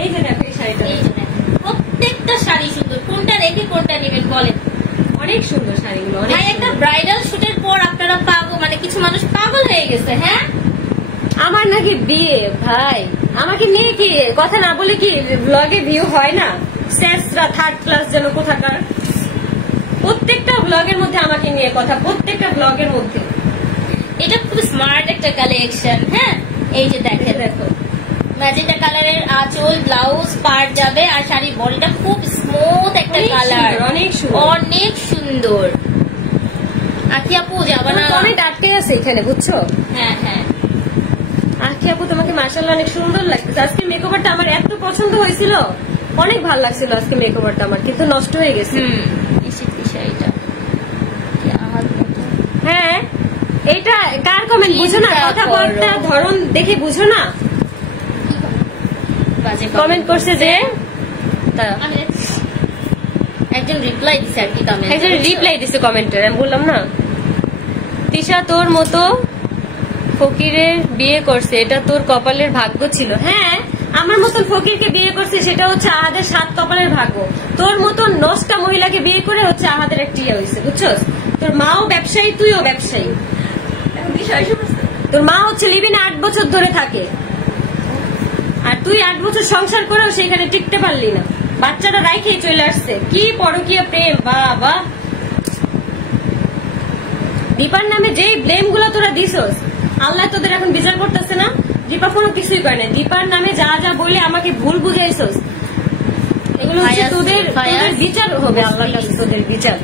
এই যে দেখো এই শাড়িটা, প্রত্যেকটা শাড়ি সুন্দর, কোনটা রেখে কোনটা নেবেন বলেন। অনেক সুন্দর শাড়িগুলো। ভাই একটা ব্রাইডাল শুটের পর আপনারা পাগল, মানে কিছু মানুষ পাগল হয়ে গেছে। হ্যাঁ, আমার নাকি বিয়ে ভাই, আমাকে নিয়ে কি কথা না বলে কি ব্লগে ভিউ হয় না? শেষরা থার্ড ক্লাস যেন কোথাকার, প্রত্যেকটা ব্লগের মধ্যে আমাকে নিয়ে কথা, প্রত্যেকটা ব্লগের মধ্যে। এটা খুব স্মার্ট একটা কালেকশন। হ্যাঁ, এই যে দেখো ম্যাজেন্টা কালারের আঁচল, ব্লাউজ পার যাবে, আর শাড়ির বডিটা খুব স্মুথ একটা কালার, অনেক সুন্দর। আখি আপু যাবা না, অনেক আটকে আছে এখানে, বুঝছো? হ্যাঁ হ্যাঁ, আখি আপু তোমাকে মাশাআল্লাহ অনেক সুন্দর লাগছে। আজকে মেকওভারটা আমার এত পছন্দ হয়েছিল, অনেক ভালো লাগছিল আজকে মেকওভারটা আমার, কিন্তু নষ্ট হয়ে গেছে। হ্যাঁ, এটা কার কমেন্ট বুঝো না, কথা বলতে ধরন দেখে বুঝো না। কমেন্ট করছে যে একজন রিপ্লাই দিছে আর কি, কমেন্ট একজন রিপ্লাই দিছে কমেন্টে, আমি বললাম না তিশা তোর মতো ফকিরের বিয়ে করছে, এটা তোর কপালের ভাগ্য ছিল। হ্যাঁ, আমার মতন ফকিরকে বিয়ে করছে, সেটা হচ্ছে আহাদের 7 কপালের ভাগ্য। তোর মতন 9টা মহিলাকে বিয়ে করে হচ্ছে আহাদের একটা ইয়ে হয়েছে, বুঝছো? তোর মাও ব্যবসায়ী, তুইও ব্যবসায়ী। তোর মা হচ্ছে লিভিনে 8 বছর ধরে থাকে, আর তুই 8 বছর সংসার করেও সেখানে টিকতে পারলি না, বাচ্চাটা রাইখেই চলে আসছে। কি পরকীয় প্রেম, বাবা! দীপার নামে যেই ব্লেম গুলো তোরা দিছস, আল্লাহ তোদের এখন বিচার করতেছে না। দীপা কোনো কিছুই করে না, দীপার নামে যা যা বলে আমাকে ভুল বুঝাইছস, এগুলো হচ্ছে তোদের বিচার হবে আল্লাহর কাছে, তোদের বিচার।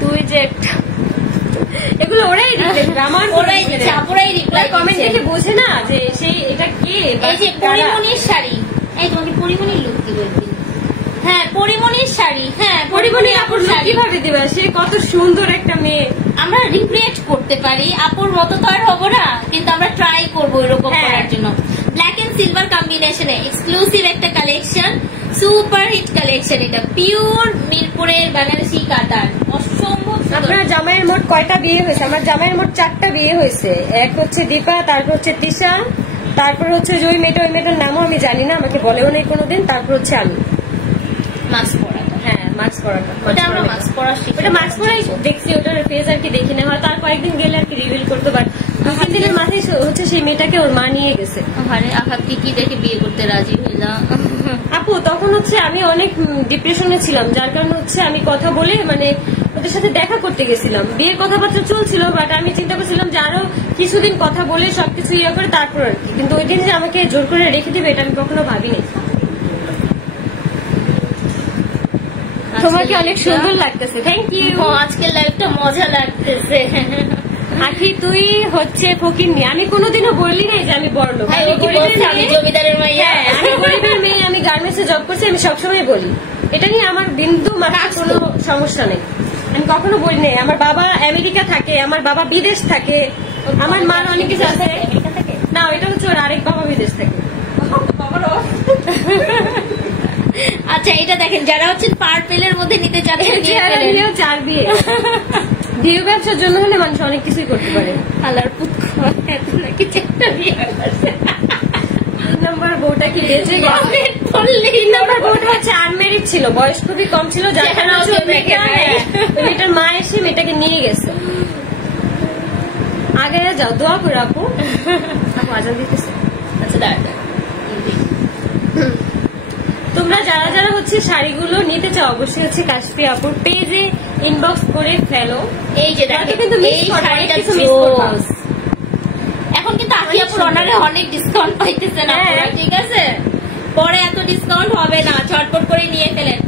তুই যে একটা এগুলো ওরাই দিচ্ছে, আমার ওরাই দিচ্ছে, আপুরাই রিপ্লাই কমেন্ট দেখে বোঝে না যে সেই এটা কে। এই যে পরিমণির শাড়ি, এই তোমাকে পরিমণির লুক দিব একদিন। হ্যাঁ, পরিমণির শাড়ি। হ্যাঁ, পরিমণি আপুর লুক কিভাবে দিবা? সে কত সুন্দর একটা মেয়ে, আমরা রিক্রিয়েট করতে পারি, আপুর মতো তো আর হবো না, কিন্তু আমরা ট্রাই করবো এরকম করার জন্য। ব্ল্যাক এন্ড সিলভার কম্বিনেশনে এক্সক্লুসিভ একটা কালেকশন, সুপার হিট কালেকশন। এটা পিওর মিরপুরের বানারসি কাতান, অসম্ভব। আপনার জামাইয়ের মোট কয়টা বিয়ে হয়েছে? আমার জামাইয়ের মোট 4টা বিয়ে হয়েছে। এক হচ্ছে দীপা, তারপর হচ্ছে তিশা, তারপর হচ্ছে ওই মেয়েটা, ওই মেয়েটার নামও আমি জানি না, আমাকে বলেও নেই কোনোদিন। তারপর হচ্ছে আমি মাস্ক পরাটা। হ্যাঁ, মাস্ক পরাটা, ওটা আমরা মাস্ক পরা শিখি, ওটা মাস্ক পরাই দেখছি, ওটার ফেস আর কি দেখি না, হয়তো আর কয়েকদিন গেলে আর কি রিভিল করতে পারি। 2-3 দিনের মাথায় হচ্ছে সেই মেয়েটাকে ওর মা নিয়ে গেছে। আরে আঘাত কি দেখে বিয়ে করতে রাজি হইলাম আপু? তখন হচ্ছে আমি অনেক ডিপ্রেশনে ছিলাম, যার কারণে হচ্ছে আমি কথা বলে মানে ওদের সাথে দেখা করতে গেছিলাম। বিয়ে কথাবার্তা চলছিল, বাট আমি চিন্তা করছিলাম যে আরো কিছুদিন কথা বলে সবকিছু ইয়ে করে তারপর আর কি, কিন্তু ওই দিন যে আমাকে জোর করে রেখে দিবে এটা আমি কখনো ভাবিনি। তোমাকে অনেক সুন্দর লাগতেছে, থ্যাংক ইউ। আজকের লাইফটা মজা লাগতেছে। আখি তুই হচ্ছে ফকিরনি, আমি কোনোদিনও বলি নাই যে আমি বড়লোক, আমি জমিদারের মেয়ে, আমি গরিবের মেয়ে, আমি গার্মেন্টসে জব করছি, আমি সবসময় বলি। এটা নিয়ে আমার বিন্দু মাত্র কোনো সমস্যা নেই, আমি কখনো বলি নাই। আমার বাবা আমেরিকা থাকে, আমার বাবা বিদেশ থাকে, আমার মার অনেক কিছু আছে। না, এটা হচ্ছে ওর আরেক বাবা বিদেশ থাকে। আচ্ছা, এটা দেখেন, যারা হচ্ছে পার্পেলের মধ্যে নিতে চাচ্ছেন, 4 বিয়ে বিয়ে ব্যবসার জন্য হলে মানুষ অনেক কিছুই করতে পারে। আল্লাহর পুত নাকি 4টা বিয়ে করছে। 3 নম্বর বউটা কি বেঁচে গেছে? 3 নম্বর বউটা হচ্ছে আনমেরিড ছিল, বয়স খুবই কম ছিল, যার কারণে মেয়েটার মা এসে মেয়েটাকে নিয়ে গেছে। আগে যাও, দোয়া করে আপু। আপু আজান দিতেছে। আচ্ছা দাঁড়া, তোমরা যারা যারা হচ্ছে শাড়িগুলো নিতে চাও অবশ্যই হচ্ছে কাশফি আপুর পেজে ইনবক্স করে ফেলো। এই যে দেখো কিন্তু এই শাড়িটা জোস। এখন কিন্তু আখি আপুর অনারে অনেক ডিসকাউন্ট পাইতেছেন আপনারা, ঠিক আছে? পরে এত ডিসকাউন্ট হবে না, চটপট করে নিয়ে ফেলেন।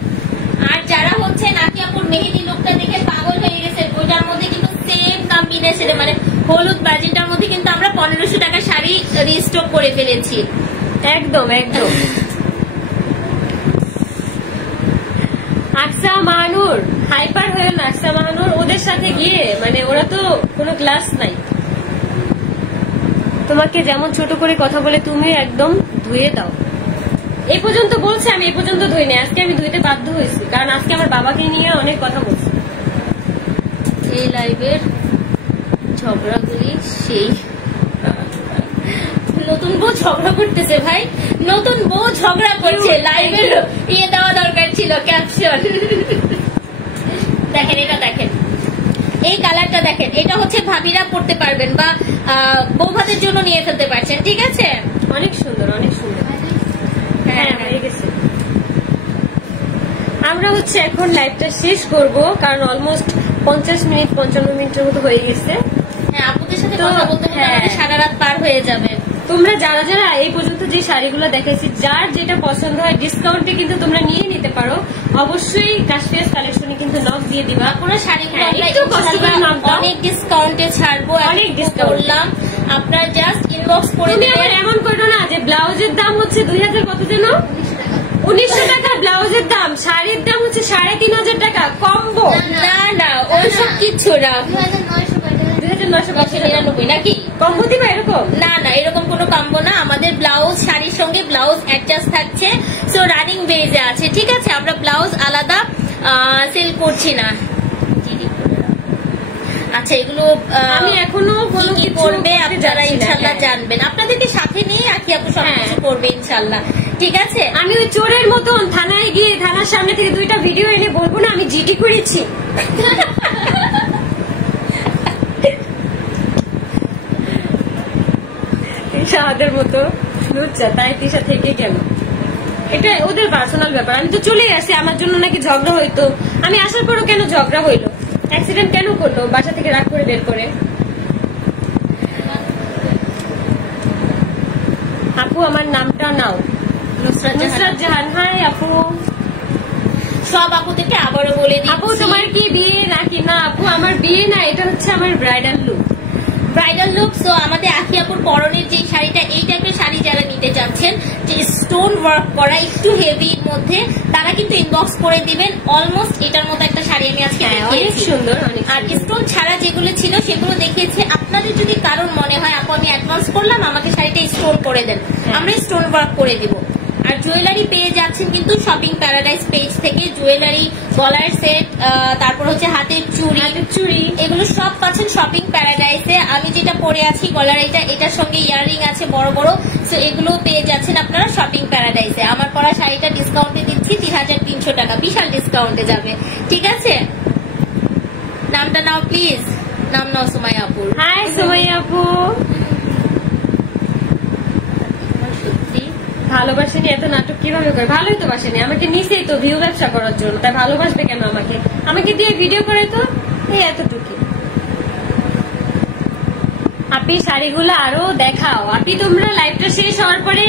আর যারা হচ্ছে আখি আপুর মেহেদি লুকটা দেখে পাগল হয়ে গেছে, ওইটার মধ্যে কিন্তু সেম কম্বিনেশনে মানে হলুদ বাজিটার মধ্যে কিন্তু আমরা 1500 টাকা শাড়ি রিস্টক করে ফেলেছি। একদম একদম। আকসা মাহানুর হাইপার হয়ে না, আকসা মাহানুর ওদের সাথে গিয়ে মানে ওরা তো কোনো ক্লাস নাই। তোমাকে যেমন ছোট করে কথা বলে তুমি একদম ধুয়ে দাও। এই পর্যন্ত বলছে, আমি এই পর্যন্ত ধুইনি, আজকে আমি ধুইতে বাধ্য হয়েছি কারণ আজকে আমার বাবাকে নিয়ে অনেক কথা বলছি। এই লাইভের ঝগড়াগুলি সেই নতুন বউ ঝগড়া করতেছে ভাই, নতুন বউ ঝগড়া করছে। লাইভের ইয়ে দেওয়া দরকার ছিল, ক্যাপশন। দেখেন এটা, দেখেন এই কালারটা, দেখেন এটা হচ্ছে ভাবিরা পড়তে পারবেন বা বৌভাতের জন্য নিয়ে ফেলতে পারছেন, ঠিক আছে? অনেক সুন্দর, অনেক সুন্দর। হ্যাঁ হয়ে গেছে। আমরা হচ্ছে এখন লাইভটা শেষ করব কারণ অলমোস্ট 50 মিনিট 55 মিনিটের মতো হয়ে গেছে। হ্যাঁ, আপুদের সাথে কথা বলতে বলতে সারা রাত পার হয়ে যাবে। তোমরা যারা যারা এই পর্যন্ত যে শাড়িগুলো দেখাইছি, যার যেটা পছন্দ হয় ডিসকাউন্টে কিন্তু তোমরা নিয়ে নিতে পারো। অবশ্যই কাশফিয়াস কালেকশনে কিন্তু নক দিয়ে দিবা। পুরো শাড়িগুলো একটু কষ্ট করে নক দাও, অনেক ডিসকাউন্টে ছাড়বো, অনেক ডিসকাউন্ট করলাম। আপনারা জাস্ট ইনবক্স করে তুমি দিবেন। আবার এমন করো না যে ব্লাউজের দাম হচ্ছে 2000 কত যেন 1900 টাকা ব্লাউজের দাম, শাড়ির দাম হচ্ছে 3500 টাকা কম্বো। না না ওইসব কিচ্ছু না, 2999 নাকি কম্বো দিবা এরকম? না না, এরকম কোনো কম্বো না। আমাদের ব্লাউজ শাড়ির সঙ্গে ব্লাউজ অ্যাডজাস্ট থাকছে, সো রানিং বেজে আছে, ঠিক আছে? আমরা ব্লাউজ আলাদা সেল করছি না। আচ্ছা, এগুলো আমি এখনো কোনো কি কিছু করবে আপনারা ইনশাল্লাহ হ্যাঁ। জানবেন। আপনাদেরকে সাথে নিয়ে আখি আপু সবকিছু করবে ইনশাল্লাহ, ঠিক আছে? আমি ওই চোরের মতন থানায় গিয়ে থানার সামনে থেকে 2টা ভিডিও এনে বলবো না আমি জিডি করেছি। তিশাদের মতো লুচ্চা, তাই তিশা থেকে গেল। এটা ওদের পার্সোনাল ব্যাপার। আমি তো চলে আসি, আমার জন্য নাকি ঝগড়া হইতো, আমি আসার পরও কেন ঝগড়া হইলো, অ্যাক্সিডেন্ট কেন করলো বাসা থেকে রাগ করে বের করে। আপু আমার নামটা নাও, নুসরাত জাহান। হাই আপু। সব আপুদেরকে আবারও বলে দিই, আপু তোমার কি বিয়ে নাকি? না আপু আমার বিয়ে না, এটা হচ্ছে আমার bridal look. Bridal look. So আমাদের আখি আপুর পরনের যে শাড়িটা, এই টাইপের শাড়ি যারা নিতে চাচ্ছেন যে স্টোন ওয়ার্ক করা একটু হেভির মধ্যে, তারা কিন্তু ইনবক্স করে দিবেন। অলমোস্ট এটার মতো একটা শাড়ি আমি আজকে অনেক সুন্দর। আর স্টোন ছাড়া যেগুলো ছিল সেগুলো দেখিয়েছি। আপনাদের যদি কারোর মনে হয় আপু আমি অ্যাডভান্স করলাম, আমাকে শাড়িটা স্টোন করে দেন, আমরা স্টোন ওয়ার্ক করে দিব। আর জুয়েলারি পেয়ে যাচ্ছেন কিন্তু শপিং প্যারাডাইস পেজ থেকে। জুয়েলারি, গলার সেট, তারপর হচ্ছে হাতের চুড়ি, এগুলো সব পাচ্ছেন শপিং প্যারাডাইসে। আমি যেটা পরে আছি গলার, এটার সঙ্গে ইয়াররিং আছে বড় বড়, সো এগুলো পেয়ে যাচ্ছেন আপনারা শপিং প্যারাডাইসে। আমার পরা শাড়িটা ডিসকাউন্টে দিচ্ছি 3300 টাকা, বিশাল ডিসকাউন্টে যাবে, ঠিক আছে? নামটা নাও প্লিজ, নাম নাও সুমাইয়া আপুর। হাই সুমাইয়া আপু। ভালোবাসেনি এত নাটক কিভাবে করে? ভালোই তো বাসেনি, আমাকে নিচেই তো ভিউ ব্যবসা করার জন্য, তাই ভালোবাসবে কেন আমাকে? আমাকে দিয়ে ভিডিও করে তো এই এতটুকু। আপনি শাড়িগুলো আরো দেখাও। আপনি তোমরা লাইভটা শেষ হওয়ার পরে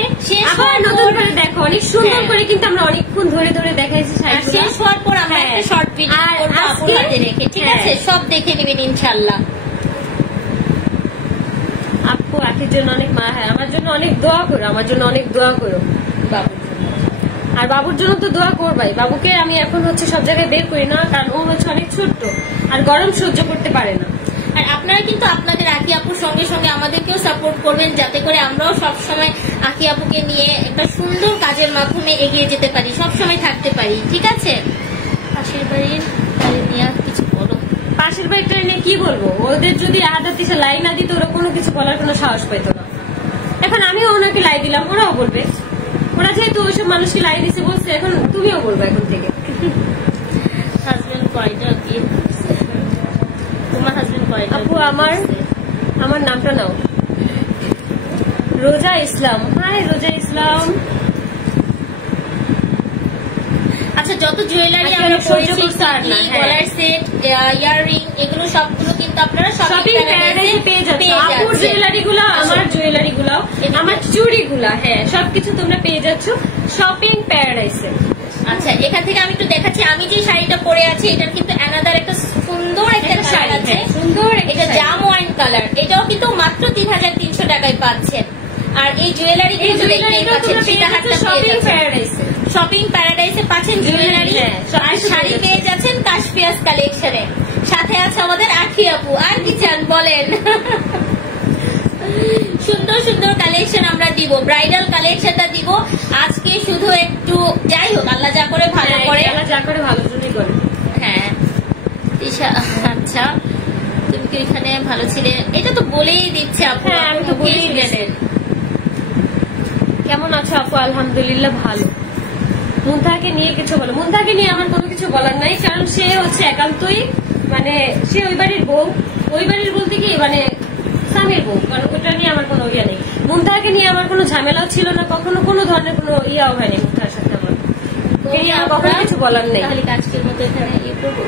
আবার নতুন করে দেখো, অনেক সুন্দর করে কিন্তু আমরা অনেকক্ষণ ধরে ধরে দেখাইছি শাড়িগুলো। শেষ হওয়ার পর আমরা একটা শর্ট ভিডিও করব আপুর হাতে রেখে, ঠিক আছে? সব দেখে নেবেন ইনশাআল্লাহ। আপু আখির জন্য অনেক মা, হ্যাঁ আমার জন্য অনেক দোয়া করো, আমার জন্য অনেক দোয়া করো বাবু। আর বাবুর জন্য তো দোয়া করবাই। বাবুকে আমি এখন হচ্ছে সব জায়গায় বের করি না, কারণ ও হচ্ছে অনেক ছোট্ট আর গরম সহ্য করতে পারে না। আর আপনারা কিন্তু আপনাদের আখি আপুর সঙ্গে সঙ্গে আমাদেরকেও সাপোর্ট করবেন, যাতে করে আমরাও সবসময় আখি আপুকে নিয়ে একটা সুন্দর কাজের মাধ্যমে এগিয়ে যেতে পারি, সবসময় থাকতে পারি, ঠিক আছে? পাশের বাড়ির নিয়ে কিছু বলো। পাশের বাড়িটা নিয়ে কি বলবো? ওদের যদি আহাদাত দিশা লাই না দিত ওরা কোনো কিছু বলার কোনো সাহস পাইত না। এখন আমিও ওনাকে লাই দিলাম, ওরাও বলবে। ওরা যেহেতু ওইসব মানুষকে লাই দিছে বলছে, এখন তুমিও বলবো এখন থেকে। হাজবেন্ড কয়টা দিয়ে? তোমার হাজবেন্ড কয়টা? আপু আমার আমার নামটা নাও, রোজা ইসলাম। হাই রোজা ইসলাম। আচ্ছা, যত জুয়েলারি আমরা পরেছি, গলার সেট, ইয়াররিং, এগুলো সবগুলো কিন্তু আপনারা শপিং প্যারাডাইসে পেয়ে যাচ্ছ। আপুর জুয়েলারি গুলো, আমার জুয়েলারি গুলো, আমার চুড়ি গুলা, হ্যাঁ সবকিছু তোমরা পেয়ে যাচ্ছ শপিং প্যারাডাইসে। আচ্ছা, এখান থেকে আমি একটু দেখাচ্ছি। আমি যে শাড়িটা পরে আছি এটার কিন্তু অ্যানাদার একটা সুন্দর একটা শাড়ি আছে, সুন্দর, এটা জাম ওয়াইন কালার। এটাও কিন্তু মাত্র 3300 টাকায় পাচ্ছেন। আর এই জুয়েলারি কিন্তু দেখতেই পাচ্ছেন শপিং প্যারাডাইসে পাচ্ছেন জুয়েলারি। আর শাড়ি পেয়ে যাচ্ছেন কাশফিয়াস কালেকশনে। সাথে আছে আমাদের আখি আপু। আর কি চান বলেন? সুন্দর সুন্দর কালেকশন আমরা দিব, ব্রাইডাল কালেকশনটা দিব আজকে। শুধু একটু যাই হোক, আল্লাহ যা করে ভালো করে, আল্লাহ যা করে ভালো জন্যই করে। হ্যাঁ আচ্ছা, তুমি কি এখানে ভালো ছিলে? এটা তো বলেই দিচ্ছে আপু। হ্যাঁ আমি তো বলেই গেলেন। কেমন আছো আপু? আলহামদুলিল্লাহ ভালো। মুনতাহাকে নিয়ে কিছু বলো। মুনতাহাকে নিয়ে আমার কোনো কিছু বলার নাই, কারণ সে হচ্ছে একান্তই মানে সে ওই বাড়ির বউ। ওই বাড়ির বলতে কি মানে স্বামীর বউ, কারণ ওইটা নিয়ে আমার কোনো ইয়ে নেই। মুনতাহাকে নিয়ে আমার কোনো ঝামেলাও ছিল না, কখনো কোনো ধরনের কোনো ইয়াও হয়নি মুনতাহার সাথে আমার। কখনো কিছু বলার নেই। আজকের মতো এখানে ইয়ে করবো।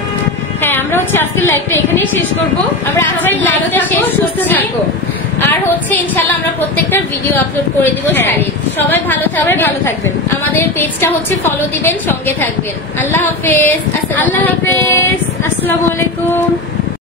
হ্যাঁ, আমরা হচ্ছে আজকের লাইভটা এখানেই শেষ করবো। আমরা সবাই লাইভটা শেষ সুস্থ থাকো। আর হচ্ছে ইনশাল্লাহ আমরা প্রত্যেকটা ভিডিও আপলোড করে দিব শাড়ির। সবাই ভালো থাকবেন। আমাদের পেজটা হচ্ছে ফলো দিবেন, সঙ্গে থাকবেন। আল্লাহ হাফেজ। আল্লাহ হাফেজ। আসসালামু আলাইকুম।